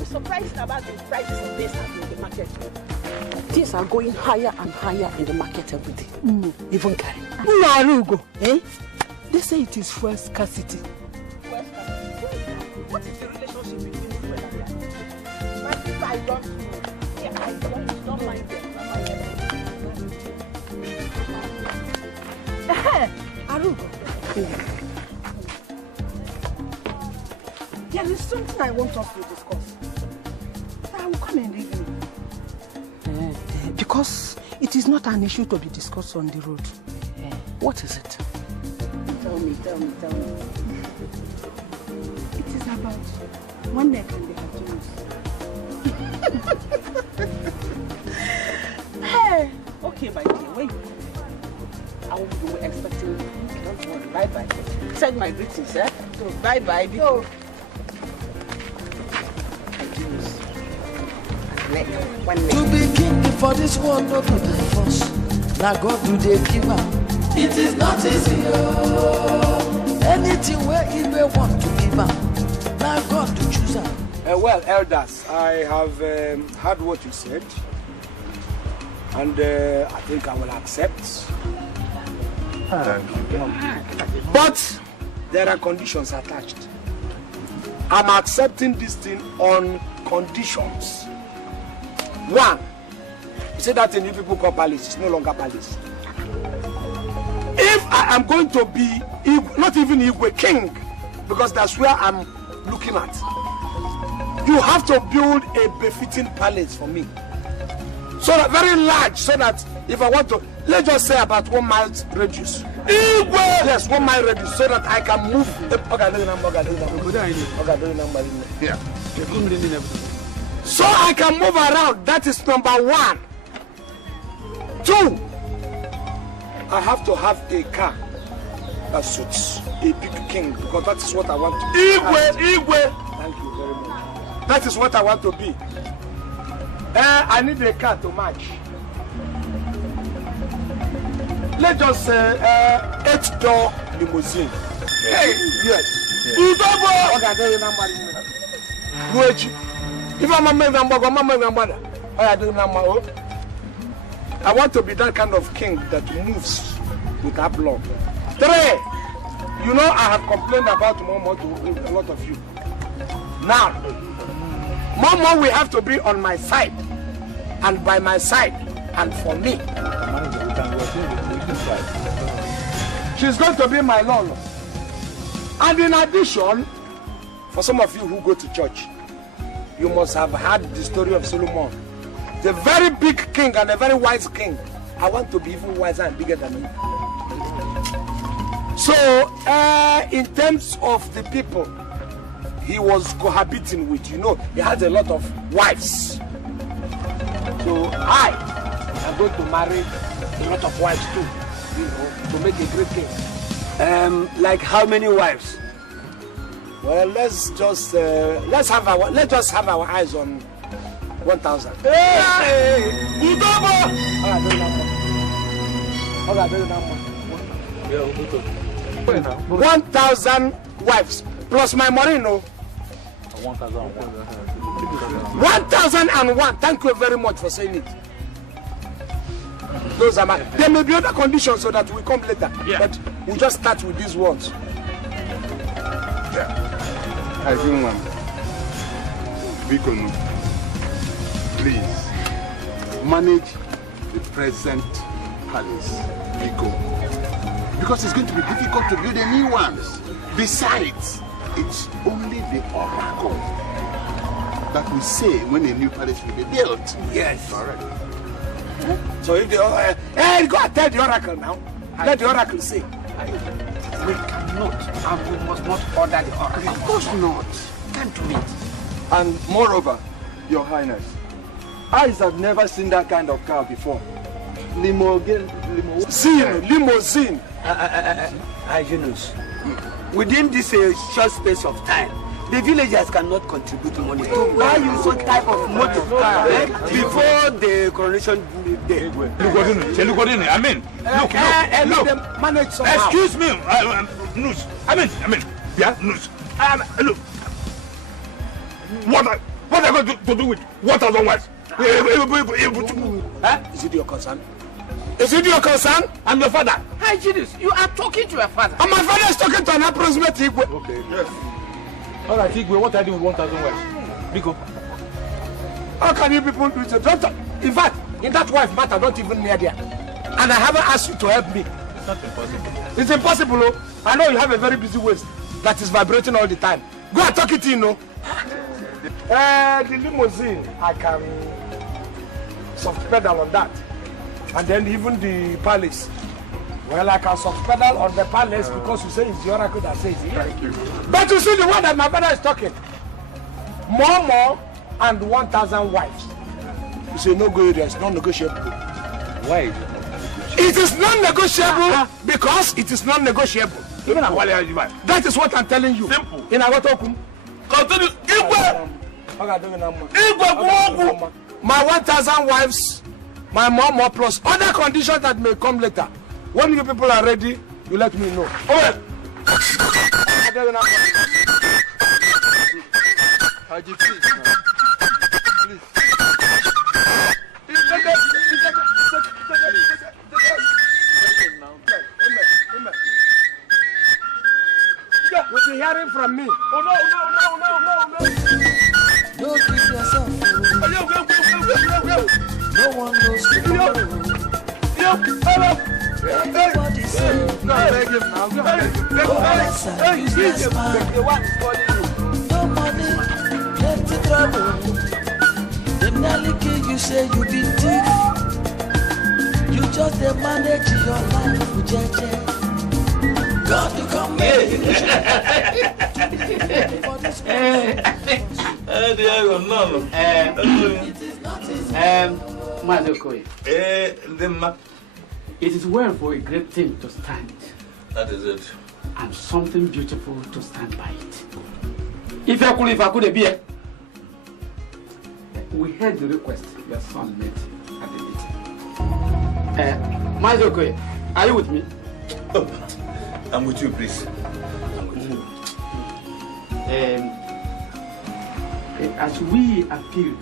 I'm surprised about the prices of this in the market. Things are going higher and higher in the market every day. Even Gary. Narugo. Eh? They say it is fuel scarcity. What is the relationship between fuel and that? My sister, I don't know. Yeah, I don't mind them. Arugo. There is something I want us to discuss. I will come in the evening. Because it is not an issue to be discussed on the road. What is it? Tell me. It is about one neck and the cartoons. Hey, okay, my dear, where you going? I will be expecting you. Don't worry, bye-bye. Send my greetings, eh? So, bye-bye. So, To be king for this world, no good by force. Now God do they give up. It is not easy, oh. Anything where he may want to give up. Now God to choose up. Well, elders, I have heard what you said, and I think I will accept. But there are conditions attached. I'm accepting this thing on conditions. One, you say that in you people call palace, it's no longer palace. If I am going to be, not even Igwe king, because that's where I'm looking at, you have to build a befitting palace for me. So that very large, so that if I want to, let's just say about 1 mile radius. Igwe! Yes, 1 mile radius, so that I can move. Yeah. So I can move around. That is number 1. 2, I have to have a car that suits a big king, because that is what I want to be. Igwe! Thank you very much. That is what I want to be. I need a car to match. Let's just say 8-door limousine. Hey, yes. If I'm a man, I want to be that kind of king that moves with that block. 3, you know I have complained about Momo to a lot of you. Now, Momo will have to be on my side, and by my side, and for me. She's going to be my Lolo. And in addition, for some of you who go to church, you must have heard the story of Solomon. The very big king and a very wise king. I want to be even wiser and bigger than him. So, in terms of the people he was cohabiting with, you know, he had a lot of wives. So I am going to marry a lot of wives too, you know, to make a great king. Like how many wives? Well, let's just have our eyes on 1,000. Hey! 1,000 wives plus my Morino. 1,001. Thank you very much for saying it. Those are my. There may be other conditions so that we come later. Yeah. But we just start with these ones. Yeah. I think one. Please manage the present palace. Because it's going to be difficult to build a new one. Besides, it's only the oracle that will say when a new palace will be built. Yes. Correct. So if the go and tell the oracle now. Let the oracle say. We cannot and we must not order the oracle. Of course not. Can't do it. And moreover, Your Highness, eyes have never seen that kind of car before. Limousine. Yunus, within this short space of time, the villagers cannot contribute money to buy you some type of motor car before the coronation day. I mean, look. Manage somehow. Excuse me, Nus. I mean, yeah, Nus. Look. What What are you going to do with 1,000 wives? Is it your concern? Is it your concern? I'm your father. Hi, Julius, you are talking to your father. And my father is talking to an approximate Igwe. Okay, yes. All right, Igwe, what are you doing with 1,000 wives? Biko. How can you people do it? In fact, in that wife matter, don't even near there. And I haven't asked you to help me. It's not impossible. It's impossible, oh. I know you have a very busy waist that is vibrating all the time. Go and talk it in, no? The limousine, I can soft pedal on that. And then even the palace. Well, I can soft pedal on the palace because you say it's the oracle that says it. Thank you. But you see the one that my father is talking. More and 1,000 wives. You say no go area, it's non-negotiable. Why? It is non-negotiable because it is non-negotiable. That is what I'm telling you. Simple. In Agotokum. Continue. Igwe! My 1,000 wives, my mom plus other conditions that may come later. When you people are ready, you let me know. Okay. Haji, please. You'll be hearing from me. Oh, no. Don't give yourself. No one knows tomorrow. Everybody say, No, beg him now. no money, plenty trouble. They nearly kill you, say you be thief. You just manage your life, jeje. God to come here. It is well for a great thing to stand. That is it. And something beautiful to stand by it. If I could be here, we heard the request your son made at the meeting. Mazokoye, are you with me? Oh, I'm with you, please. I'm with you. As we appeal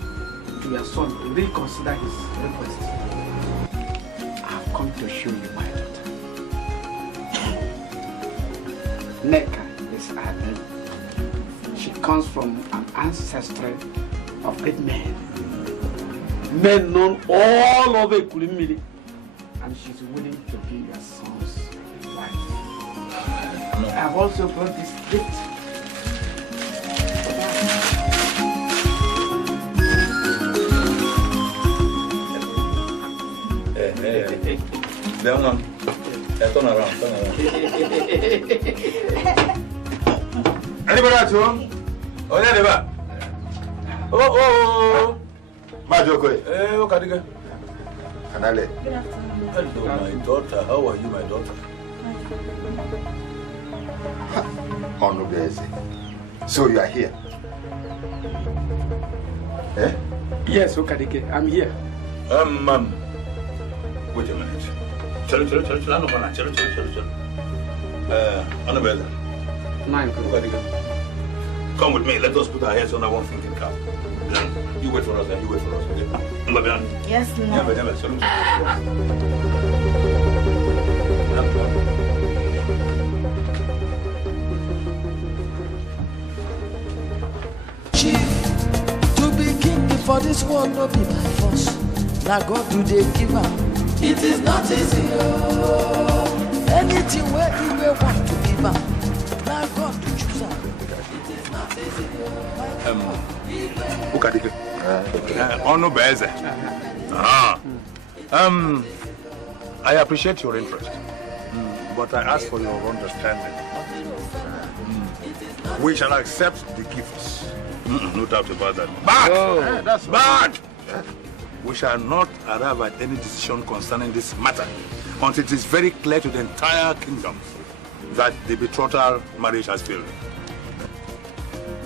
to your son to reconsider his request, I've come to show you my daughter. Neka is her name. She comes from an ancestry of great men. Men known all over Kulimili. And she's willing to be your son's wife. No. I've also brought this gift. Hey. Turn around. Anybody at home? Oh, yeah, Oh. Majokoye. Hey, Okadiga. Anale. Good afternoon. Hello, my daughter. How are you, my daughter? Onubeze. So you are here? Eh? Yes, Okadike, I'm here. Wait a minute. Chill. Onubeze. Okadiga. Come with me. Let us put our heads on our one thinking cap. You wait for us and you wait for us, okay? Yes, no. Chief, to be king for this world no be by force. Now God do they give up. It is not easy. Anything where he may want to give up. Now God to choose up. It is not easy. Okadike. Onubeze. I appreciate your interest, but I ask for your understanding. We shall accept the gifts. No doubt about that. But that's bad. We shall not arrive at any decision concerning this matter until it is very clear to the entire kingdom that the betrothal marriage has failed.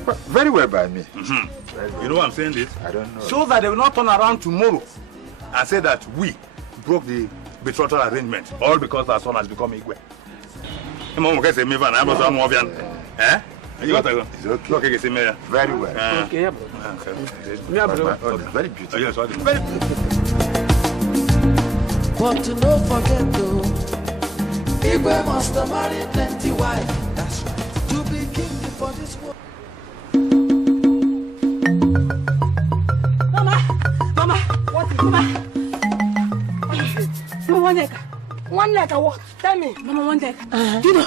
Well, very well by me. You know why I'm saying this? I don't know. So that they will not turn around tomorrow and say that we broke the betrothal arrangement, all because our son has become Igwe. It's okay. Okay, see me. Very well. Okay, yeah, bro. Very beautiful. Yes, very beautiful. But don't forget though, Igwe must marry plenty wife. That's right. To be king for this world. Mama, what is Mama? One leg, what? Tell me. Mama, one leg. You know,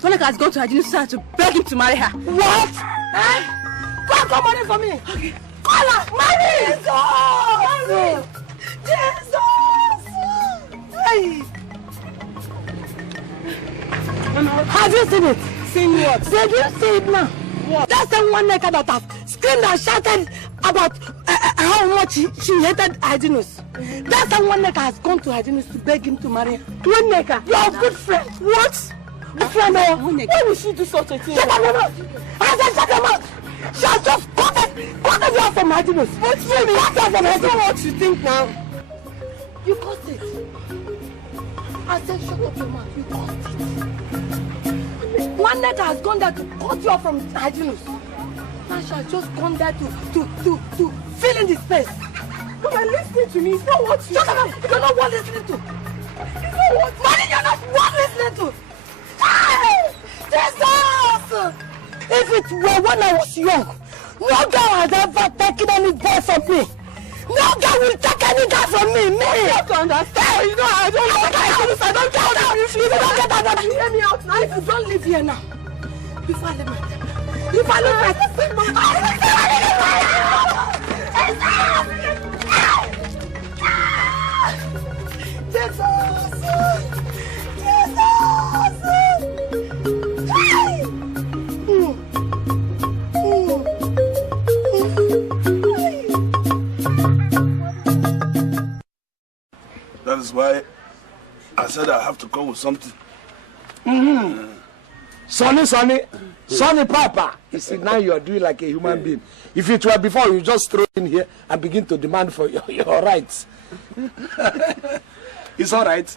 one leg has gone to Ajini's side to beg him to marry her. What? Call money for me. Okay. Call her. Money. Jesus. Hey. Have you seen it? Seen what? Did you see it now? What? That's the one leg that have screamed and shouted about how much she hated Hyginus. That's the one leg has gone to Hyginus to beg him to marry her. One leg? Your good friend. What? Good friend? Why would she do such a thing? Shut up your mouth! I said shut your mouth! She has just quoted you out from Hyginus. What's really? What you think now? You caused it. I said shut up your mouth. You caused it. One leg has gone there to cut you off from Hyginus. Now she has just gone there to fill in the space. But you're listening to me. It's not what you... Shut up! You're not worth listening to. It's not what... Money, you're not worth listening to. Hey! Jesus! If it were when I was young, no girl has ever taken any boy from me. No girl will take any guy from me. Me! You don't understand. You know, I don't get out. You don't get out. You hear me out now. If you don't live here now, before I leave my temple. If I look at the same man, That is why I said I have to come with something. Sonny Papa. You see, now you are doing like a human being. If it were before, you just throw in here and begin to demand for your rights. It's all right.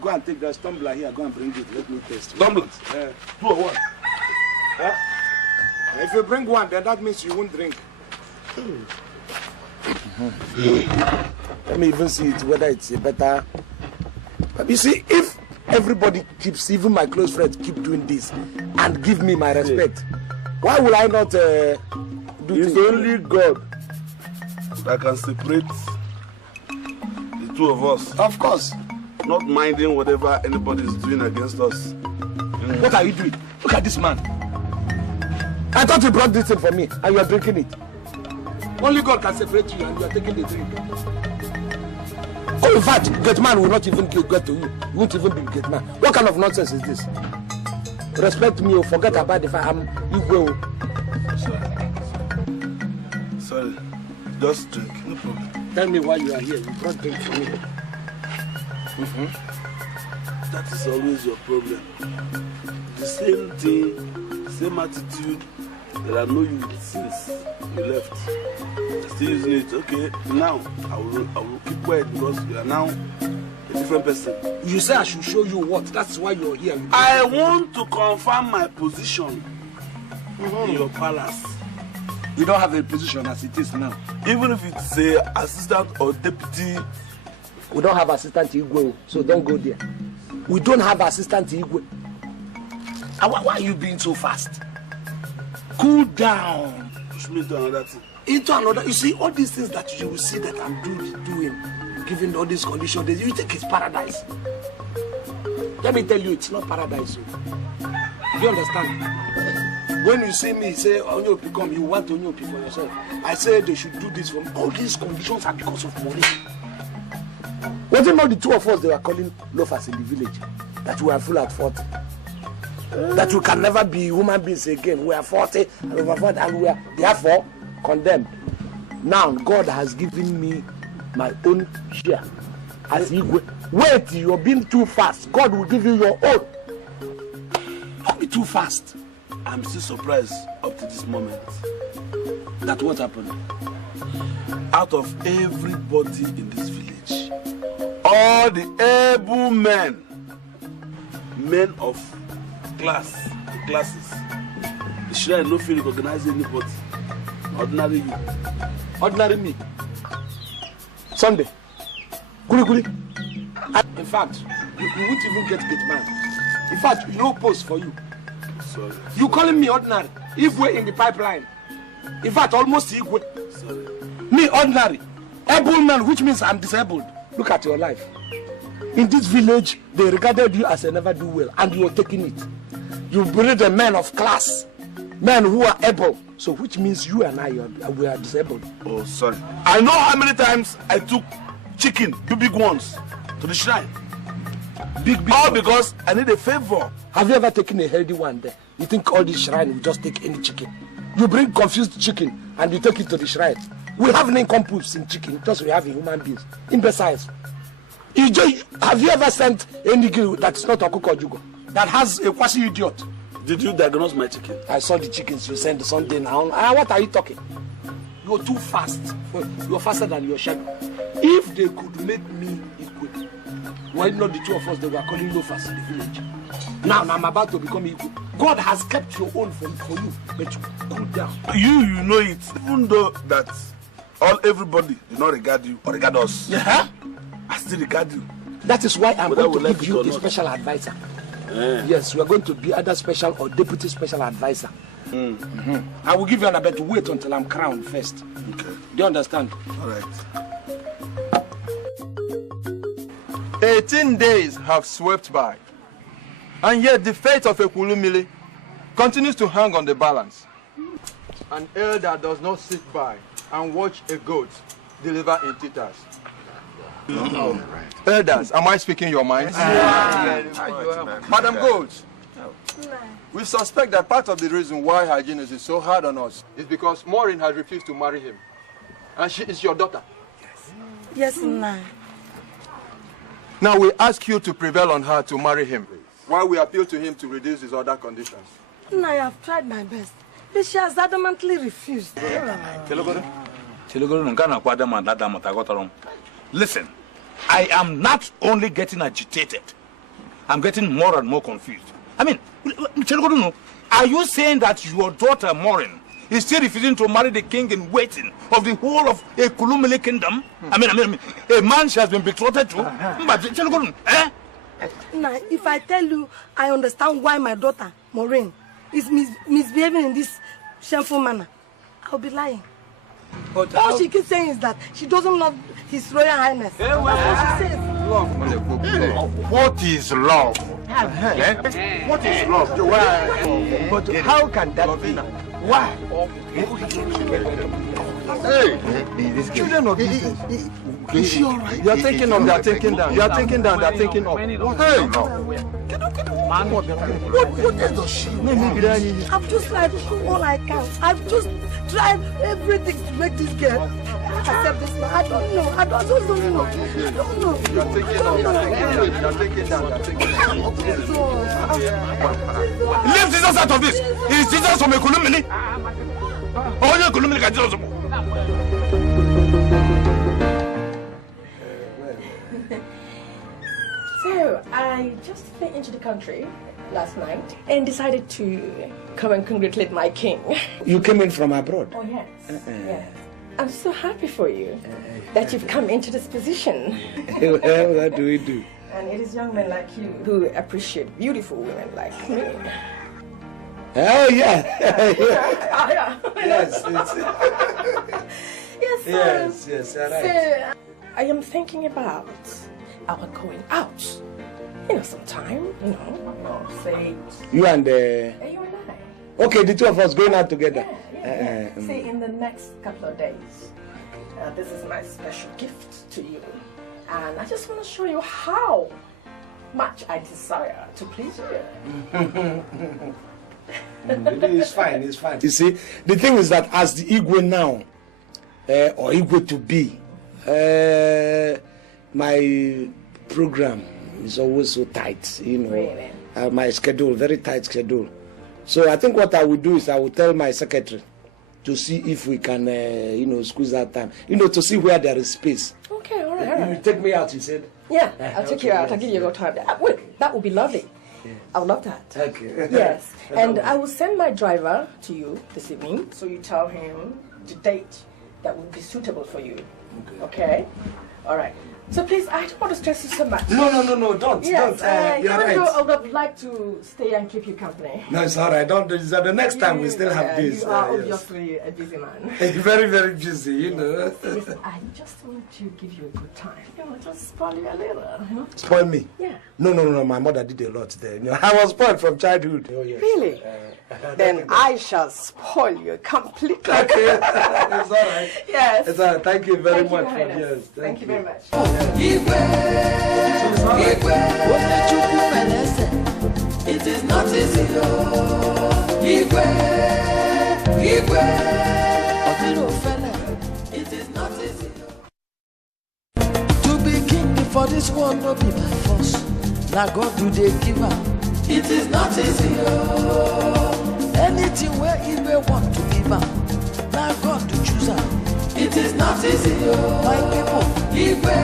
Go and take that tumbler here. Go and bring it. Let me taste. Tumbler? Two or one? If you bring one, then that means you won't drink. Let me even see it, whether it's a better... But you see, if everybody keeps, even my close friends keep doing this and give me my respect, why will I not do It's only God that can separate the two of us. Of course. Not minding whatever anybody is doing against us. What are you doing? Look at this man. I thought you brought this thing for me and you are drinking it. Only God can separate you and you are taking the drink. Oh, in fact, great man will not even get to you. You won't even be great man. What kind of nonsense is this? Respect me or forget about the fact I'm equal. Sorry. Just drink, no problem. Tell me why you are here. You brought drink for me. That is always your problem. The same thing, same attitude that I know you since you left. Still using it. Okay, now I will keep quiet because you are now a different person. You say I should show you what? That's why you're here. I want to confirm my position in your palace. You don't have a position as it is now. Even if it's a assistant or deputy. We don't have assistant Igwe, so don't go there. We don't have assistant Igwe. Why are you being so fast? Cool down. Push me into another thing. Into another. You see, all these things that you will see that I'm doing, giving all these conditions, you think it's paradise. Let me tell you, it's not paradise. Do you understand? When you see me say, Onyopi come, you want Onyopi for yourself. I say they should do this for me. All these conditions are because of money. Was it not the two of us they were calling loafers in the village? That we are full at 40. That we can never be human beings again. We are 40 and over 40 and we are therefore condemned. Now God has given me my own share. As Igwe. Wait, you're being too fast. God will give you your own. Don't be too fast. I'm still surprised up to this moment. That what happened? Out of everybody in this village, all the able men of classes, The shrine no feel recognize anybody. Ordinary you. Ordinary me. Sunday. Kuli. In fact, you won't even get gate man. In fact, no post for you. Sorry. You calling me ordinary? If we're in the pipeline. In fact, almost equal. Sorry. Me ordinary. Able man, which means I'm disabled. Look at your life. In this village, they regarded you as a never do well, and you are taking it. You breed a man of class, men who are able. So which means you and I, we are disabled. Oh, sorry. I know how many times I took chicken, big ones, to the shrine. Big all one. Because I need a favor. Have you ever taken a healthy one there? You think all this shrine will just take any chicken? You bring confused chicken and you take it to the shrine. We have nincompoops in chicken, just we have in human beings. Imbeciles. Have you ever sent any girl that is not a cook or jugo? That has a quasi idiot? Did you diagnose my chicken? I saw the chickens you sent Sunday now. What are you talking? You're too fast. You're faster than your shadow. If they could make me equal, why not the two of us they were calling loafers in the village? Now I'm about to become equal. God has kept your own for you, but you cool down. You know it. Even though that everybody do not regard you or regard us. Yeah. I still regard you. That is why I'm going to give you a special advisor. Yes, we are going to be either special or deputy special advisor. I will give you an bet to wait until I'm crowned first. Okay. Do you understand? All right. 18 days have swept by, and yet the fate of Ekulumile continues to hang on the balance. An elder does not sit by and watch a goat deliver in teethers. Elders, am I speaking your minds? Madam Goat, we suspect that part of the reason why Hygienist is so hard on us is because Maureen has refused to marry him. And she is your daughter. Yes, Nna. Now we ask you to prevail on her to marry him, while we appeal to him to reduce his other conditions. Nna, I have tried my best, but she has adamantly refused. Listen, I am not only getting agitated, I'm getting more and more confused. I mean, are you saying that your daughter Maureen is still refusing to marry the king in waiting of the whole of a Kulumile kingdom? I mean, a man she has been betrothed to? Now, if I tell you, I understand why my daughter, Maureen, is misbehaving in this shameful manner, I'll be lying. But all she keeps saying is that she doesn't love His Royal Highness. That's what she says. What is love? What is love? But how can that be? Why? Hey, children of this is she all right? You are thinking up, they are thinking down. You are thinking down, they are thinking up. Hey, what does she want? I've just tried all I can. I've just tried everything to make this girl accept this man. I don't know. I just don't know. I don't know. You are thinking up, you are thinking down, you are thinking down. Leave Jesus out of this! Is Jesus from a Kulumini? Oh, you're Kulumini can Jesus. So, I just flew into the country last night and decided to come and congratulate my king. You came in from abroad? Oh, yes. Yes. I'm so happy for you that you've come into this position. Well, what do we do? And it is young men like you who appreciate beautiful women like me. Oh, yeah. Yes, Yes, you're right. So, I am thinking about our going out. Sometime, say... You and you and I. Okay, the two of us going out together. Say in the next couple of days. This is my special gift to you. And I just want to show you how much I desire to please you. It's fine, it's fine. You see, the thing is that as the Igwe now, or Igwe to be, my program is always so tight, Really? My schedule, very tight schedule. So I think what I will do is I will tell my secretary to see if we can, squeeze that time, to see where there is space. Okay, all right. You take me out, you said? Yeah, I'll take you out. I'll give you a good time. Wait, that would be lovely. I would love that. Okay. Yes, and I will send my driver to you this evening, so you tell him the date that would be suitable for you. Okay? All right. So please, I don't want to stress you so much. No, don't. Yes, Don't. You're even right. though I would have liked to stay and keep you company. No, it's all right. Don't. The next time we still have this. You are Yes. obviously a busy man. Very, very busy, you know. Listen, I just want to give you a good time. Just spoil you a little, Spoil me? Yeah. No. My mother did a lot there. I was spoiled from childhood. Oh, yes. Really? Then I shall spoil you completely. Okay. It's all right. Yes. It's all right. Thank you very much for Highness. yes. Thank you very much. It is not easy, Igwe. It is not easy. To be king for this world, no be by force. Now God do they give am. It is not easy, anything where Igwe want to give am. Now God to choose am. It is not easy, my people. Igwe.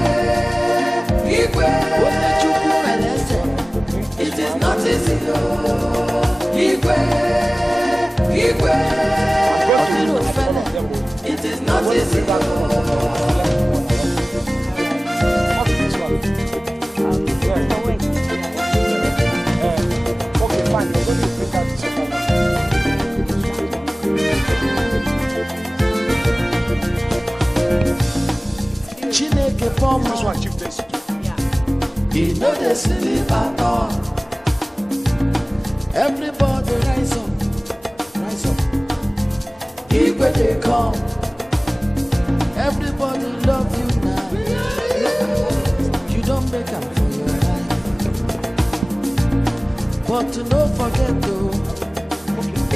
It is not easy, Igwe. It is not easy. Okay, fine. You're going to pick out the Chineke Poma. This one, Chief Daisy. He know they sleep at all. Everybody rise up, rise up. Igwe they come. Everybody love you now. You don't make up for your life, but to no forget though.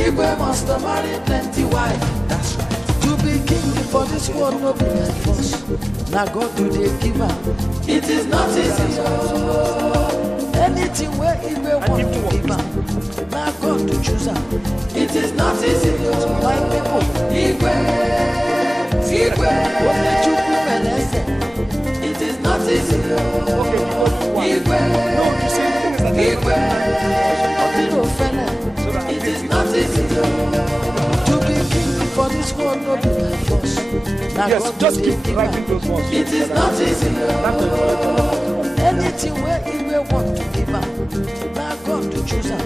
Igwe must marry plenty wife. That's right. To be king for this world no be by force. Now God do they give am. It is not easy. Anything where Igwe want to give am. Now God to choose am. It is not easy. My people, Igwe. It is not easy. Igwe. Igwe. It is not easy. To be king for this world no be by force. Yes, just keep writing those words. It is not easy. Anything where Igwe want to give up, now God to choose am.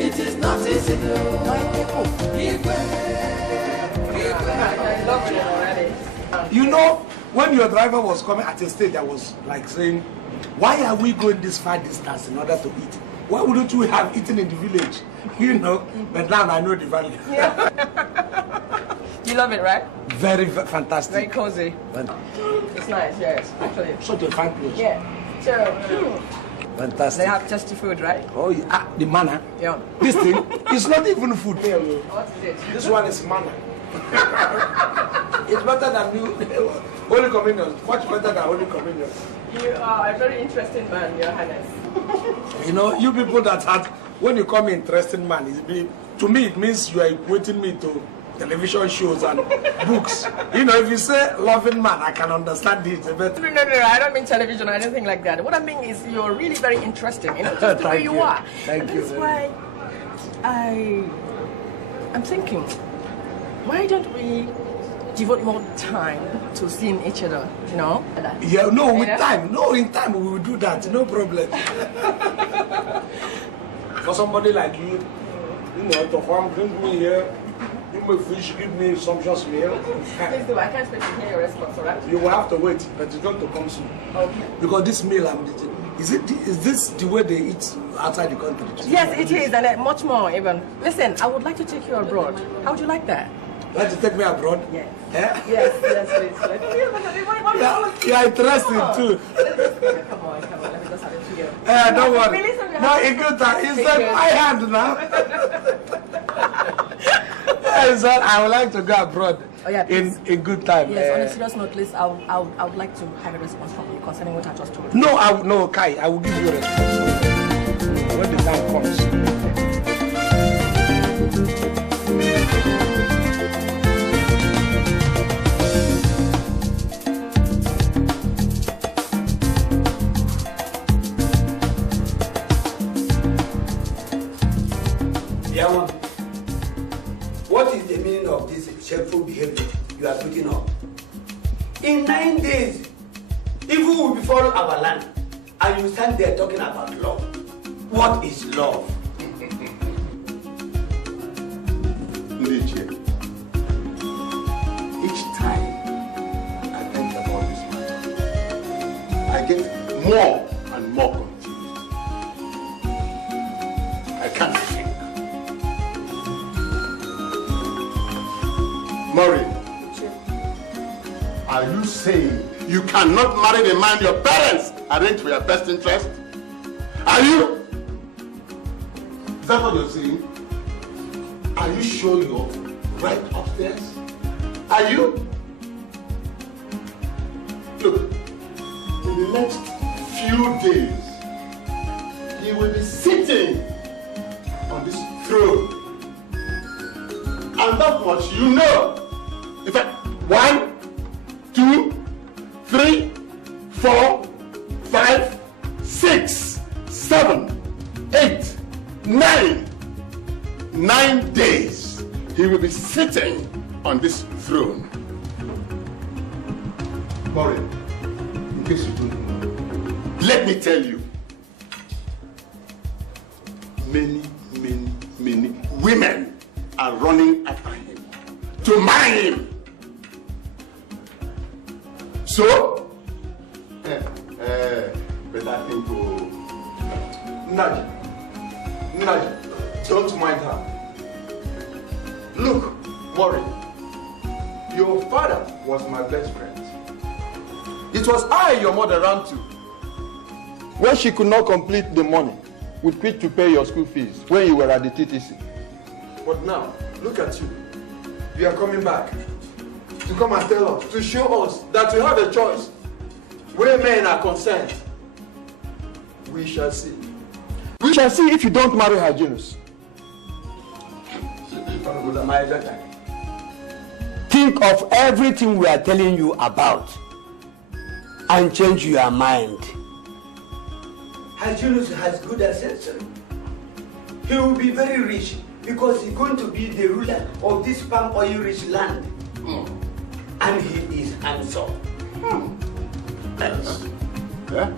It is not easy. My people, Igwe. You know, when your driver was coming at a stage, I was like saying, why are we going this far distance in order to eat? Why wouldn't we have eaten in the village? You know, but now I know the value. Yeah. You love it, right? Very fantastic. Very cozy. It's nice, yes, actually. Such a fine place. Yeah. So, fantastic. They have tasty food, right? Oh, yeah. The manna. Yeah. This thing, it's not even food. What is it? This one is manna. It's better than Holy Communion. Much better than Holy Communion. You are a very interesting man, Your Highness. You know, you people that had, when you call me interesting man, to me it means you are equating me to television shows and books. You know, if you say loving man, I can understand it. But No, I don't mean television or anything like that. What I mean is you're really very interesting, you know, just the way you are. Thank you. That's why I'm thinking, why don't we devote more time to seeing each other, you know? Yeah, no, with time. No, in time we will do that. No problem. For somebody like you know, to farm, bring me here. Give me fish, give me sumptuous meal. Please do. I can't wait to hear your response, alright? You will have to wait, but it's going to come soon. Okay. Because this meal, is this the way they eat outside the country? Yes, it is, and much more even. Listen, I would like to take you abroad. How would you like that? Like to take me abroad? Yes. Yeah? Yes, please. You're interesting too. Come on, let me just have it to you. Don't worry. No, in good time. It's like my hand now. So I would like to go abroad in good time. Yes, on a serious note, please, I would like to have a response from you concerning what I just told you. No, Kai, I will give you a response when the time comes. In 9 days, if we will befall our land, and you stand there talking about love, what is love? Each time I think about this matter, I get more and more confused. I can't think. Maureen, are you saying you cannot marry the man your parents arranged for your best interest? Are you? Is that what you're saying? Are you sure you're right upstairs? Are you? Look, in the next few days, he will be sitting on this throne. And that much you know. In fact, 1, 2, 3, 4, 5, 6, 7, 8, 9. 9 days he will be sitting on this throne. Maureen, in case you don't know, let me tell you, many women are running after him to marry him. So, better think to Nnaji, don't mind her. Look, Maureen, your father was my best friend. It was I your mother ran to when she could not complete the money with which to pay your school fees when you were at the TTC. But now, look at you. You are coming back to come and tell us, to show us that you have a choice. Where men are concerned, we shall see. We shall see if you don't marry her, Janus. Think of everything we are telling you about and change your mind. Hajinus has good ancestry. He will be very rich because he's going to be the ruler of this palm oil rich land. And he is handsome. Yes. Yeah?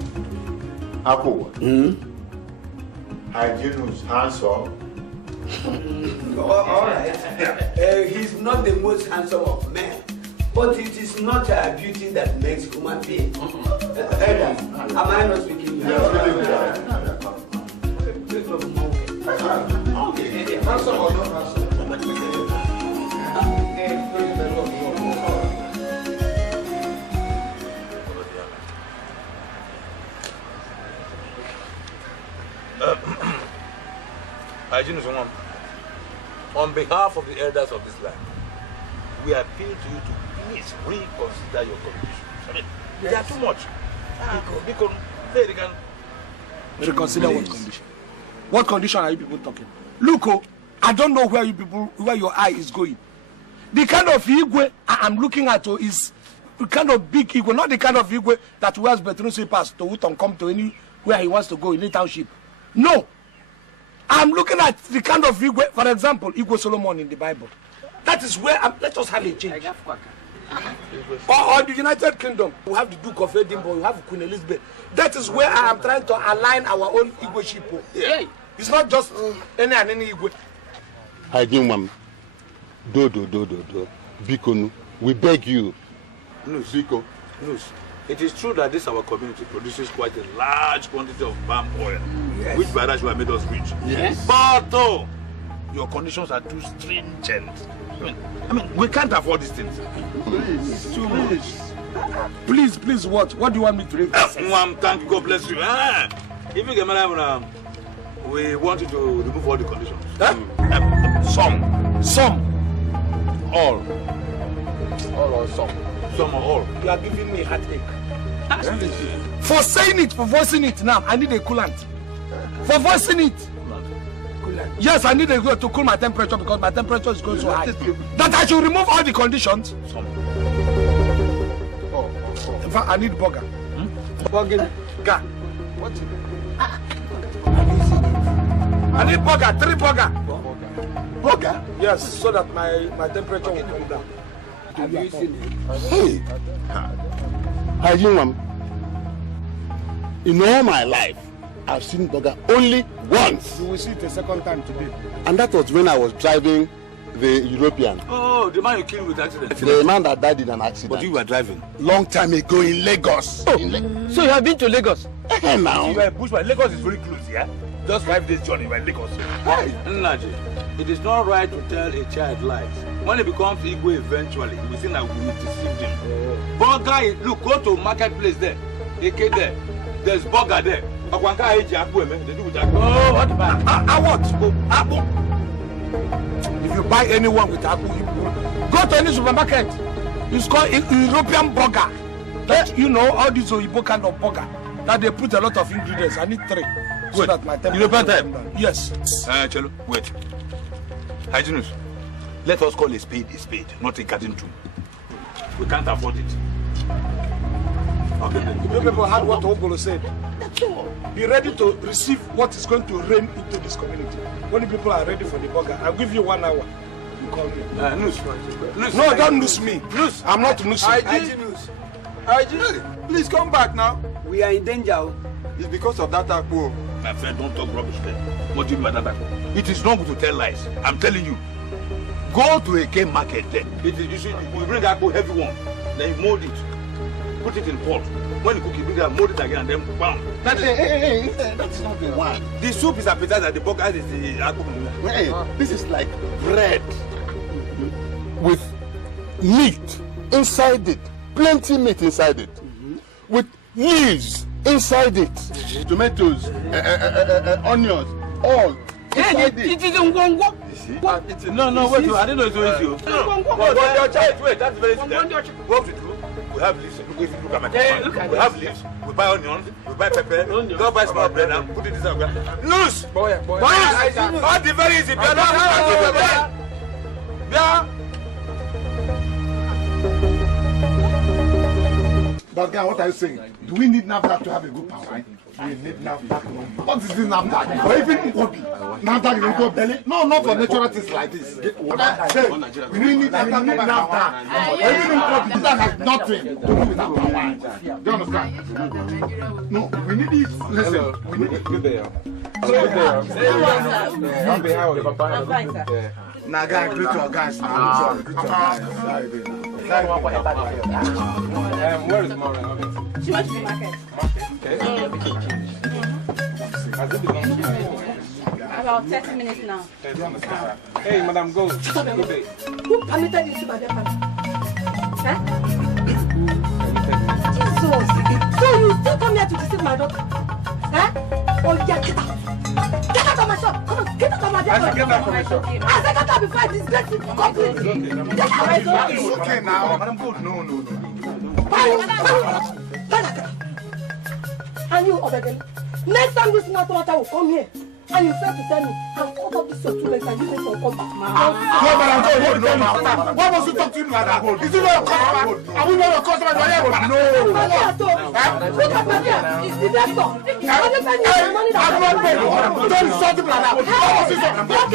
Apple. Hajinus handsome. All right. He's not the most handsome of men, but it is not a beauty that makes human being. Elder, am I not speaking? Okay. Handsome or not handsome? On behalf of the elders of this land, we appeal to you to please reconsider your conditions. I mean, they are too much. Because they can reconsider what condition? What condition are you people talking? Look, I don't know where your eye is going. The kind of Igwe I am looking at is the kind of big Igwe, not the kind of Igwe that wears bedroom slippers to Uton come to anywhere he wants to go in the township. No. I'm looking at the kind of Igwe, for example, Igwe Solomon in the Bible. That is where, let us have a change. Or the United Kingdom, we have the Duke of Edinburgh, we have Queen Elizabeth. That is where I am trying to align our own Igwe people. Yeah. It's not just any and any Igwe. Hajinwam, do. Bikonu, we beg you. No, Biko. No. It is true that this our community produces quite a large quantity of palm oil, yes, which by that you have made us rich. Yes. But your conditions are too stringent. I mean, we can't afford these things. Please, too much. Please, what? What do you want me to do? Thank you, God bless you. If you get married, we want you to remove all the conditions. Huh? Some. All or some? Some or all. You are giving me a heartache. For saying it, for voicing it now, I need a coolant. For voicing it. Coolant. Yes, I need a to cool my temperature because my temperature is going so high. That I should remove all the conditions. Some. In fact, I need burger. Burger. What? I need burger, 3 burger. Burger? Yes, so that my temperature will come down. Have you seen it? Hey! Hajinwam, in all my life, I've seen burger only once. You will see it a second time today. And that was when I was driving the European. Oh, the man you killed with accident. The man that died in an accident. But you were driving. Long time ago in Lagos. Oh. So you have been to Lagos? Now. You are a bushman. Lagos is very close, yeah? Just 5 days journey by Lagos. Hey, Naji, it is not right to tell a child lies. When he becomes Igwe eventually, he will think that we deceived him. Burger, look, go to marketplace there. AK there. There's burger there. They do with that. Oh, what about? Apple. If you buy anyone with apple, you go to any supermarket. It's called European burger. That, you know, all these Oyibo kind of burger that they put a lot of ingredients. I need 3. So wait, that my European type? Yes. Chelo, wait. Hygienist, let us call a spade, not a garden tool. We can't afford it. Okay. You people heard what Ogolo said. Be ready to receive what is going to rain into this community. When the people are ready for the burger, I'll give you 1 hour. You call me. No, don't lose me. I'm not losing. Hygienist, please come back now. We are in danger. It's because of that apple. My friend, don't talk rubbish there. What do you mean by that? It is not good to tell lies. I'm telling you. Go to a game market then. You bring apple heavy one, then you mold it. Put it in pot. When you cook it, bring it, mold it again, and then bam. That's not the one. The soup is appetizer, the burger is the apple. Hey, this is like bread with meat inside it. Plenty meat inside it. With leaves inside it. Tomatoes, onions, all inside it. It is Ngwongwo. No, wait, I didn't know it was you. Wait, that's very simple. What we do, we have leaves. Look at my phone. We have leaves, we buy onions, we buy pepper, go buy small bread and put it inside. Loose! Boy. All the very easy. But guy, what are you saying? Do we need NAFDAC to have a good power? We need NAFDAC. What is this NAFDAC? Or even Nkobi? NAFDAC is go belly? No, not for natural things like this. We need NAFDAC. Or even Nkobi. NAFDAC has nothing to do with our power. Do you understand? No, we need it. Listen, we need it. Good day. Now, guys, greet your guys. Where is Maureen? She went to the market. About 30 minutes now. Hey, Madam, go. Who permitted you to buy that family? Huh? Jesus. So you still come here to deceive my daughter? Huh? Oh, yeah, get out. Get out of my shop. Come on, get out of my shop. I said get out of my shop. I said get out before I disgrace you completely. Get out. It's okay now. Madam, go. No. And you, Obegel, next time this matter will come here, and you fail to tell me, I'll cut up this your 2 legs and use it for combat. No, Madam, why must you talk to him like that? Is it not a customer? Are we not a customer? No. Look at my dear. It's the doctor. I'm not paying you money. I'm not paying you. Don't insult him like that. Why must you talk to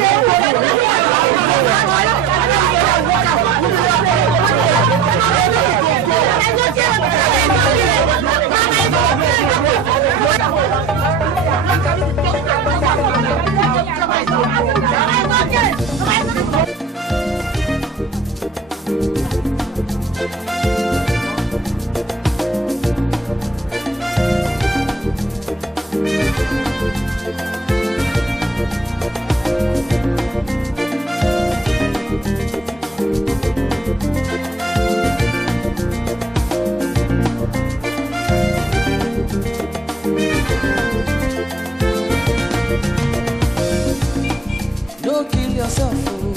Don't kill yourself, oh.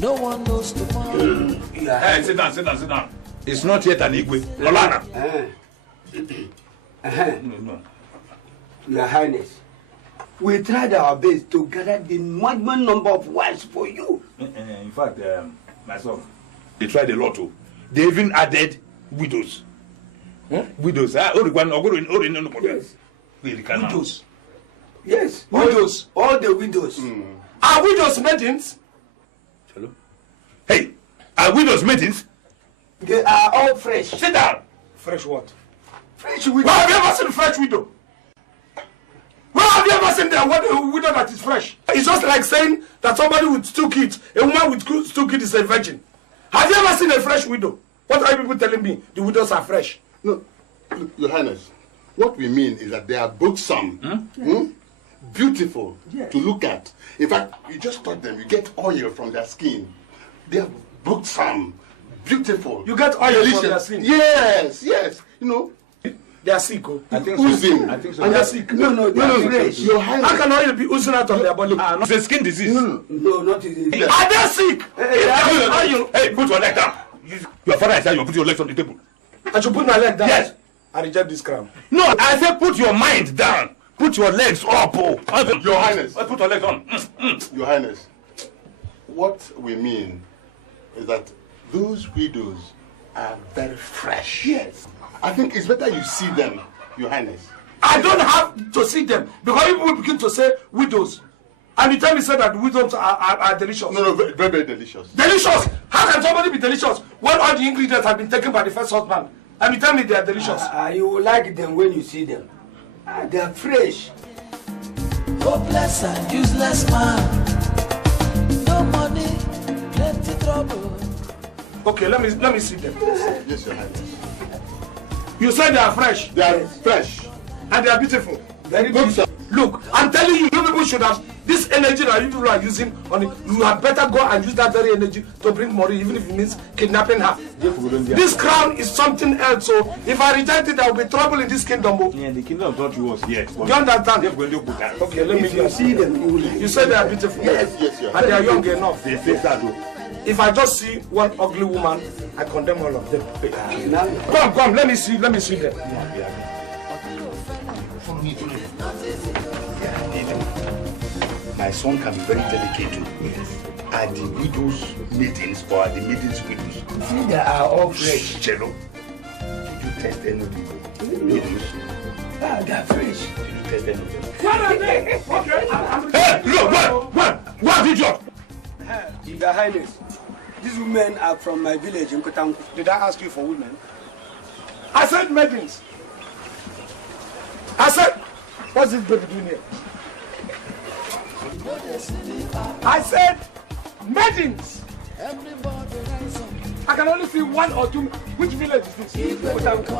No one knows tomorrow. Hey, sit down. It's not yet an Igwe. Olana. No. Your Highness, we tried our best to gather the maximum number of wives for you. In fact, myself, they tried a lot too. They even added widows. Widows. Yes. Widows. Yes. Widows. All the widows. Are widows maidens? Hey, are widows maidens? They are all fresh. Sit down. Fresh what? Fresh widow. Where have you ever seen fresh widow? Where have you ever seen the widow that is fresh? It's just like saying that somebody with 2 kids, a woman with 2 kids is a virgin. Have you ever seen a fresh widow? What are you people telling me? The widows are fresh. No, Your Highness, what we mean is that they are both beautiful to look at. In fact, you just touch them, you get oil from their skin. They are both beautiful. You get oil from their skin? Yes, yes. You know, they are sick. Oh. I think so. Oozing. I think so. And they are sick. No, they are fresh. Your Highness. How can oil be oozing out of their body? It's a skin disease. No, not disease. Are they sick? Hey, put your leg down. Your father said you put your legs on the table. I should put my leg down? Yes. I reject this crown. No, I said put your mind down. Put your legs up. Oh. Your Highness. Put your legs on. Your Highness, what we mean is that those widows are very fresh. Yes. I think it's better you see them, Your Highness. I don't have to see them because people begin to say widows. And you tell me say that widows are delicious. No, very, very delicious. Delicious? How can somebody be delicious when all the ingredients have been taken by the first husband? And you tell me they are delicious? You will like them when you see them. They are fresh. Hopeless and useless man. No money, plenty trouble. Okay, let me see them. Yes, Your Highness. You said they are fresh. They are fresh. And they are beautiful. Very beautiful. Look, I'm telling you, you people should have this energy that you people are using on it. You had better go and use that very energy to bring money, even if it means kidnapping her. This crown is something else, so if I reject it, there will be trouble in this kingdom. Yeah, the kingdom thought you was here. Do you understand? Okay, let me see them. You said they are beautiful. Yes, and they are young enough. They say that. If I just see one ugly woman, I condemn all of them. Come, let me see them. My son can be very delicate too. Are the widows maidens or are the maidens widows? See, they are all fresh. Cello, did you test any of the widows? They are fresh. Did you test any of them? What are they? Okay. Hey, look, what idiot! Your Highness, these women are from my village in Kotangu. Did I ask you for women? I said maidens. I said, what's this baby doing here? I said maidens. I can only see 1 or 2. Which village is this? Everybody loves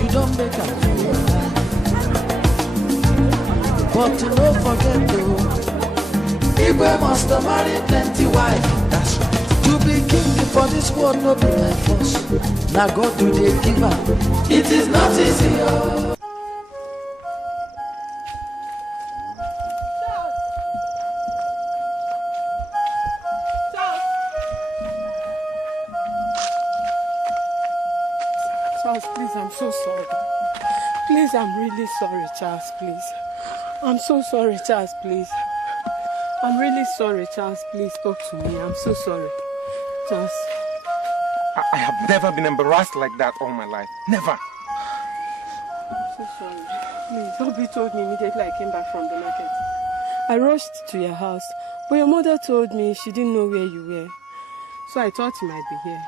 you don't make a fool. But to no forget though, Igwe must have married plenty wife. That's right. To be king for this world no be by force. Now God do they give her. It is not easy. Charles, please, I'm so sorry. Please, I'm really sorry, Charles, please. I'm so sorry, Charles, please. I'm really sorry, Charles, please talk to me. I'm so sorry. Charles. I have never been embarrassed like that all my life. Never. I'm so sorry. Please, Obi told me immediately I came back from the market. I rushed to your house, but your mother told me she didn't know where you were. So I thought you might be here.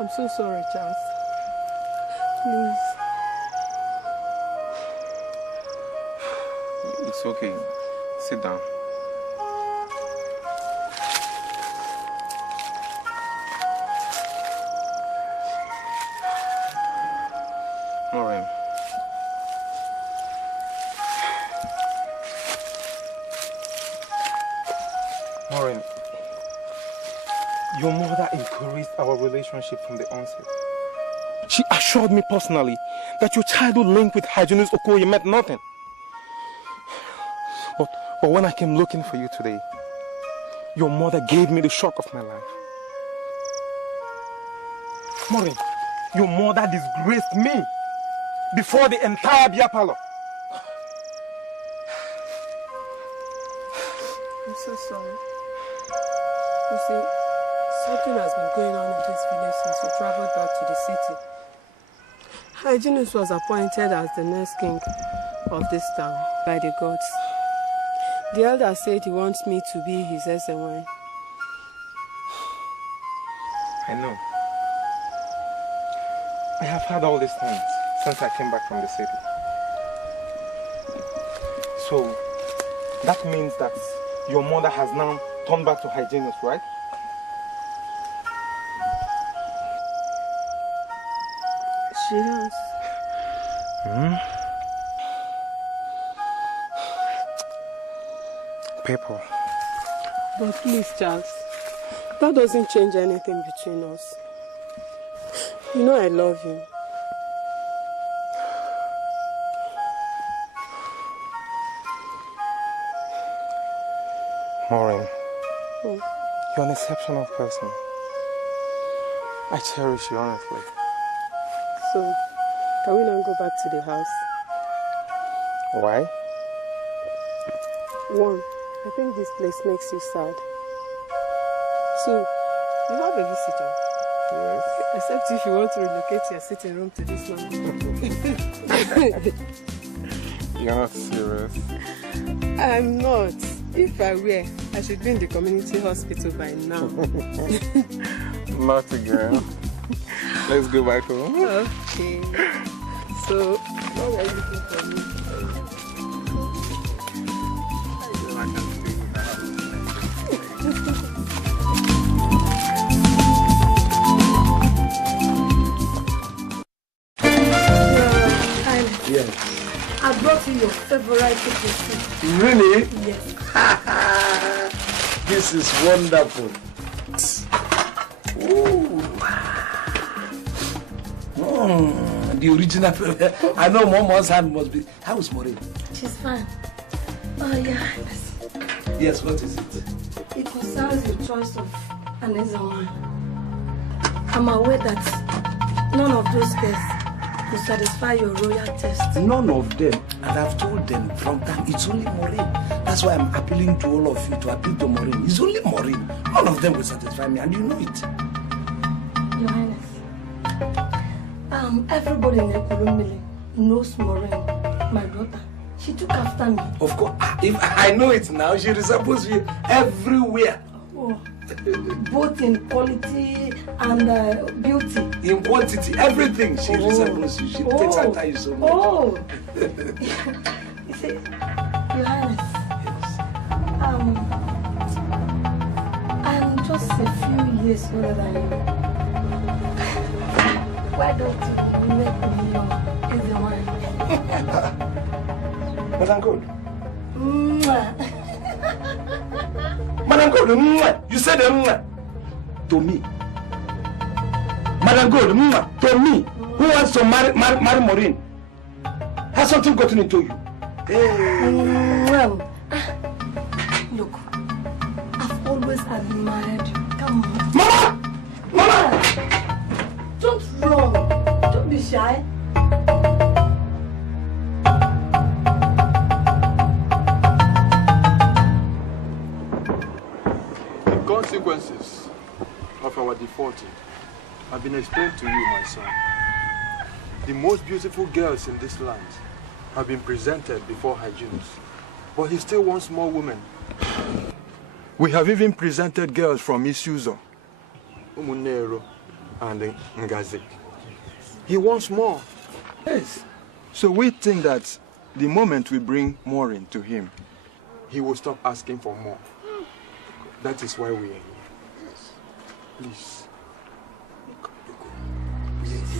I'm so sorry, Charles. Please. It's okay. Sit down. Maureen. Maureen, your mother encouraged our relationship from the onset. She assured me personally that your childhood link with Hygienist Okoye meant nothing. But when I came looking for you today, your mother gave me the shock of my life. Maureen, your mother disgraced me before the entire beer parlor. I'm so sorry. You see, something has been going on in this village since we traveled back to the city. Hygienist was appointed as the next king of this town by the gods. The elder said he wants me to be his SNY. I know. I have had all these things since I came back from the city. So, that means that your mother has now turned back to hygienist, right? She has. People. But please, Charles, that doesn't change anything between us. You know I love you. Maureen, you're an exceptional person. I cherish you, honestly. So, can we now go back to the house? Why? One, I think this place makes you sad. Two, you have a visitor. Yes. Except if you want to relocate your sitting room to this one. You're not serious. I'm not. If I were, I should be in the community hospital by now. Not again. Let's go back home. Okay. So, what were you looking for me? Yes. I brought you your favorite food. Really? Yes. This is wonderful. Ooh. The original. I know Mama's hand must be. How is Maureen? She's fine. Oh, yeah. Yes, what is it? It concerns your choice of an exam. I'm aware that none of those tests will satisfy your royal test. None of them. And I've told them from time, it's only Maureen. That's why I'm appealing to all of you to appeal to Maureen. It's only Maureen. None of them will satisfy me, and you know it. Your Highness, everybody in Ekulumili knows Maureen, my daughter. She took after me. Of course. If I know it now, she resembles me everywhere. Oh, both in quality and beauty. In quantity, everything. She resembles you. She takes after you so much. Oh. You see, Your Highness, I'm just a few years older than you. Why don't you make me your easy one? Madam Gold. Madam Gold, you said to me. Madam Gold, to me, who wants to marry Maureen? Has something gotten into you? Look, I've always admired you. Come on. Mama! Mama! Don't run. Don't be shy. The consequences of our defaulting have been explained to you, my son. The most beautiful girls in this land have been presented before hygienists, but he still wants more women. We have even presented girls from Isuzo, Umunero, and Ngazi. He wants more. Yes. So we think that the moment we bring Maureen to him, he will stop asking for more. That is why we are here. Please.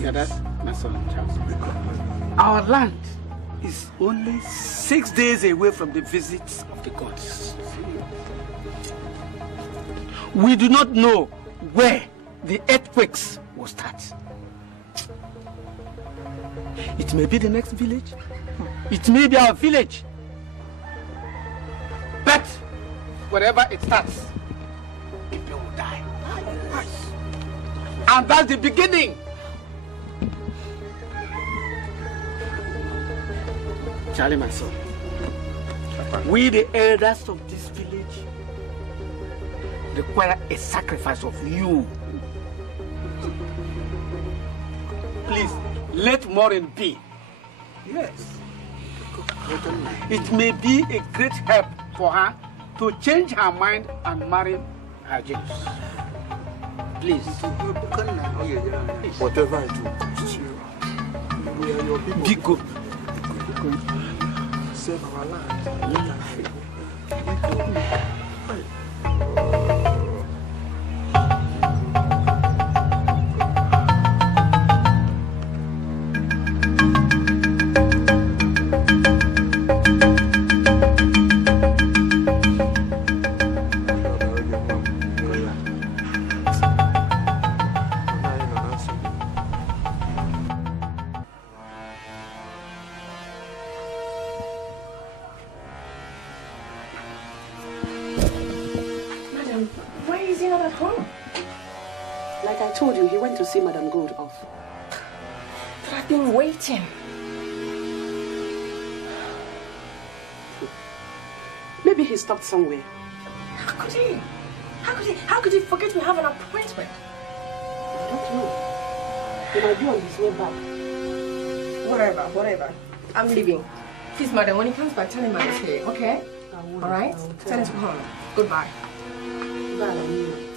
Yeah, that's my son, Charles. Our land is only 6 days away from the visits of the gods. We do not know where the earthquakes will start. It may be the next village. It may be our village. But wherever it starts, people will die. And that's the beginning. Charlie, my son, we the elders of this village require a sacrifice of you. Please, let Maureen be. Yes. It may be a great help for her to change her mind and marry her James. Please. Whatever I do, we are your people. Biko. Save our land. To see Madam Gold off. But I've been waiting. Maybe he stopped somewhere. How could he? How could he forget we have an appointment? I don't know. He might be on his way back. Whatever. I'm leaving. Please, madam, when he comes back, tell him I was here, okay? All right? Tell him to come home. Goodbye. Bye.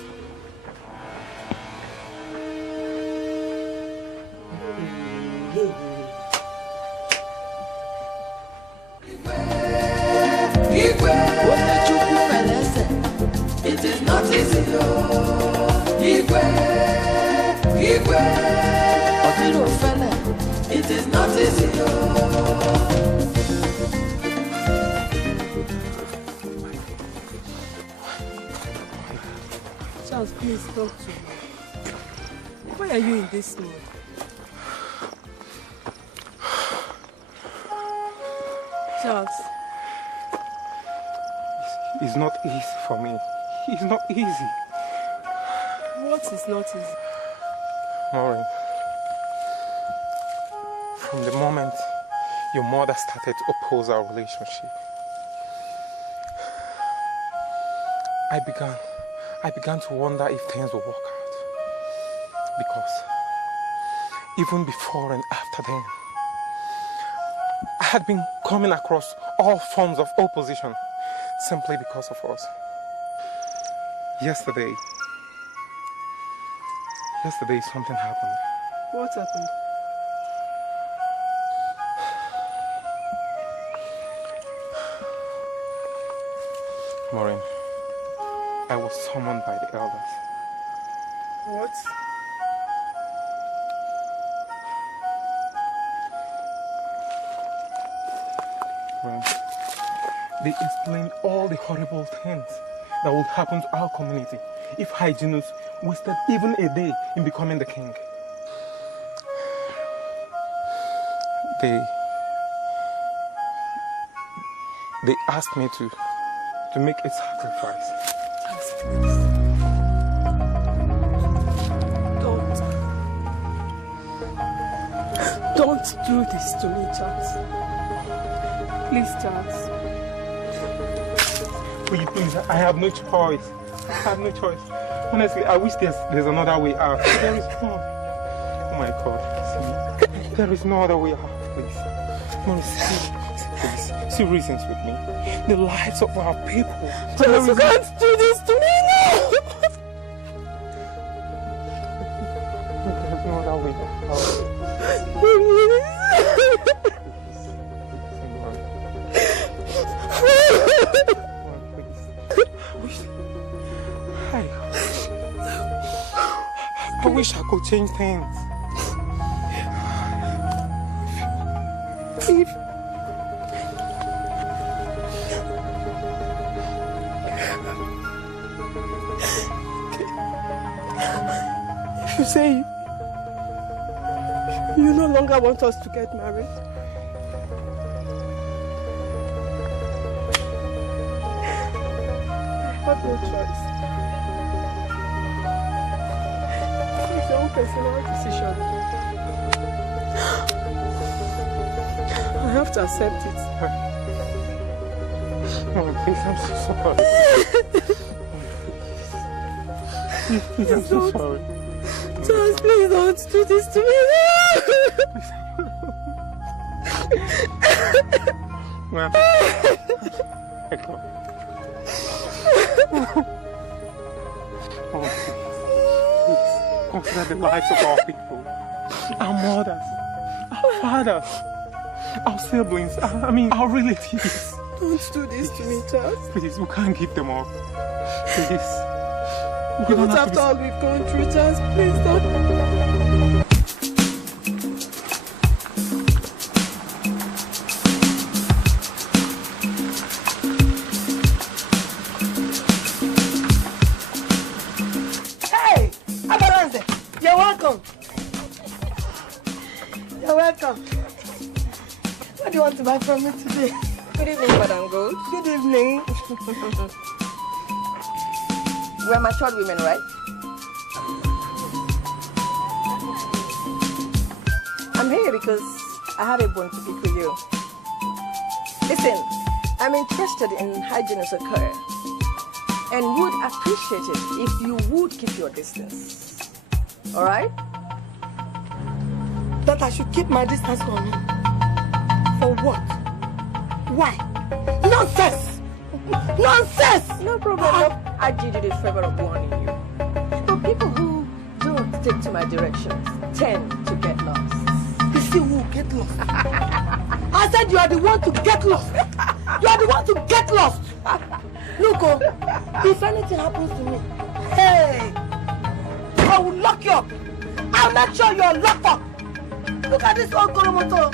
It is not easy, Igwe. It is not easy, Charles, please talk to me. Why are you in this mood? Charles. It's not easy for me. It's not easy. What is not easy? Maureen, from the moment your mother started to oppose our relationship, I began to wonder if things will work out. Because even before and after then, I had been coming across all forms of opposition simply because of us. Yesterday something happened. What happened? Maureen, I was summoned by the elders. What? Maureen, they explained all the horrible things that would happen to our community if Hyginus wasted even a day in becoming the king. They asked me to make a sacrifice. Don't do this to me, Charles. Please, Charles. Please, I have no choice. I have no choice. Honestly, I wish there's another way out. There is none. Oh my God. See, there is no other way out, please. Please, see reasons with me. The lives of our people. Charles, you can't do this to me now! There's no other way out. I wish I could change things. If you say you no longer want us to get married, I have no choice. It's your own personal decision. I have to accept it. Oh, please, I'm so sorry. Please, I'm so sorry. Charles, please don't do this to me. Well, Please, consider the lives of our people. Our mothers, our fathers, our siblings, our relatives. Don't do this to me, Charles. Please, we can't give them up. Please. Not after all we've gone through, Charles. Please don't. You're welcome. You're welcome. What do you want to buy from me today? Good evening, Madam Gold. Good evening. We're matured women, right? I'm here because I have a bone to pick with you. Listen, I'm interested in hygienist occur and would appreciate it if you would keep your distance. All right? That I should keep my distance from you? For what? Why? Nonsense! Nonsense! No problem. I did you the favor of warning you. But people who don't stick to my directions tend to get lost. You see who get lost? I said you are the one to get lost. You are the one to get lost. Look, if anything happens to me, hey, I will lock you up. I'll make sure you're locked up. Look at this old Goromoto.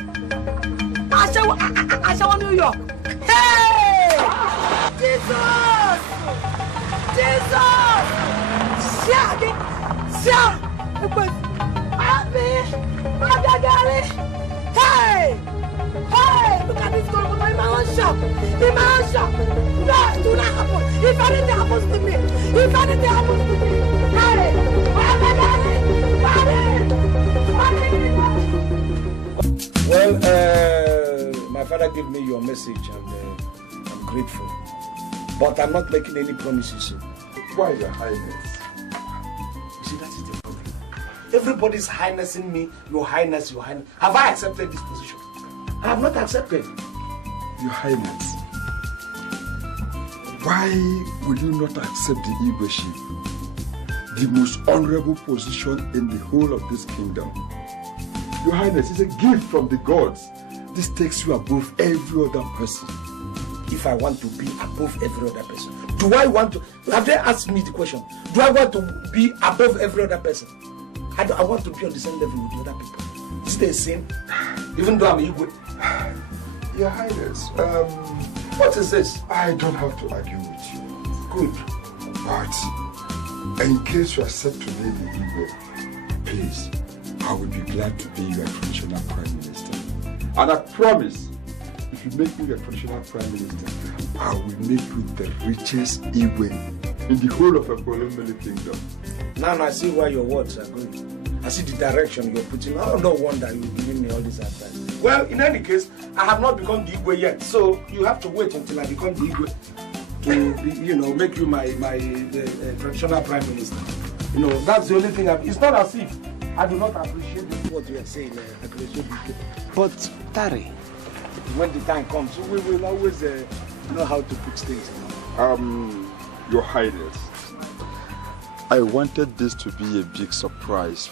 I shall New York. Hey! Jesus! Jesus! Shaggy! Shag! Hey! Hey! Look at this Goromoto in my own shop. In my own shop. No, it will not happen. If anything happens to me. If anything happens to me. Hey! Well, my father gave me your message and I'm grateful. But I'm not making any promises. Why, Your Highness? You see, that is the problem. Everybody's highnessing me, Your Highness, Your Highness. Have I accepted this position? I have not accepted. Your Highness, why will you not accept the Igweship? The most honorable position in the whole of this kingdom. Your Highness, it's a gift from the gods. This takes you above every other person. If I want to be above every other person, do I want to? Have they asked me the question? Do I want to be above every other person? I want to be on the same level with the other people. Is it the same? Even though I'm Igwe. Your Highness, what is this? I don't have to argue with you. Good. But in case you accept to be the Igwe, please, I will be glad to be your traditional Prime Minister. And I promise, if you make me your traditional Prime Minister, I will make you the richest Igwe in the whole of the Olomele Kingdom. Now I see where your words are going. I see the direction you're putting. I don't wonder you're giving me all this advice. Well, in any case, I have not become the Igwe yet, so you have to wait until I become the Igwe to be, make you my traditional Prime Minister. That's the only thing. It's not as if I do not appreciate what you are saying. But Tari, when the time comes, we will always know how to fix things. Your Highness, I wanted this to be a big surprise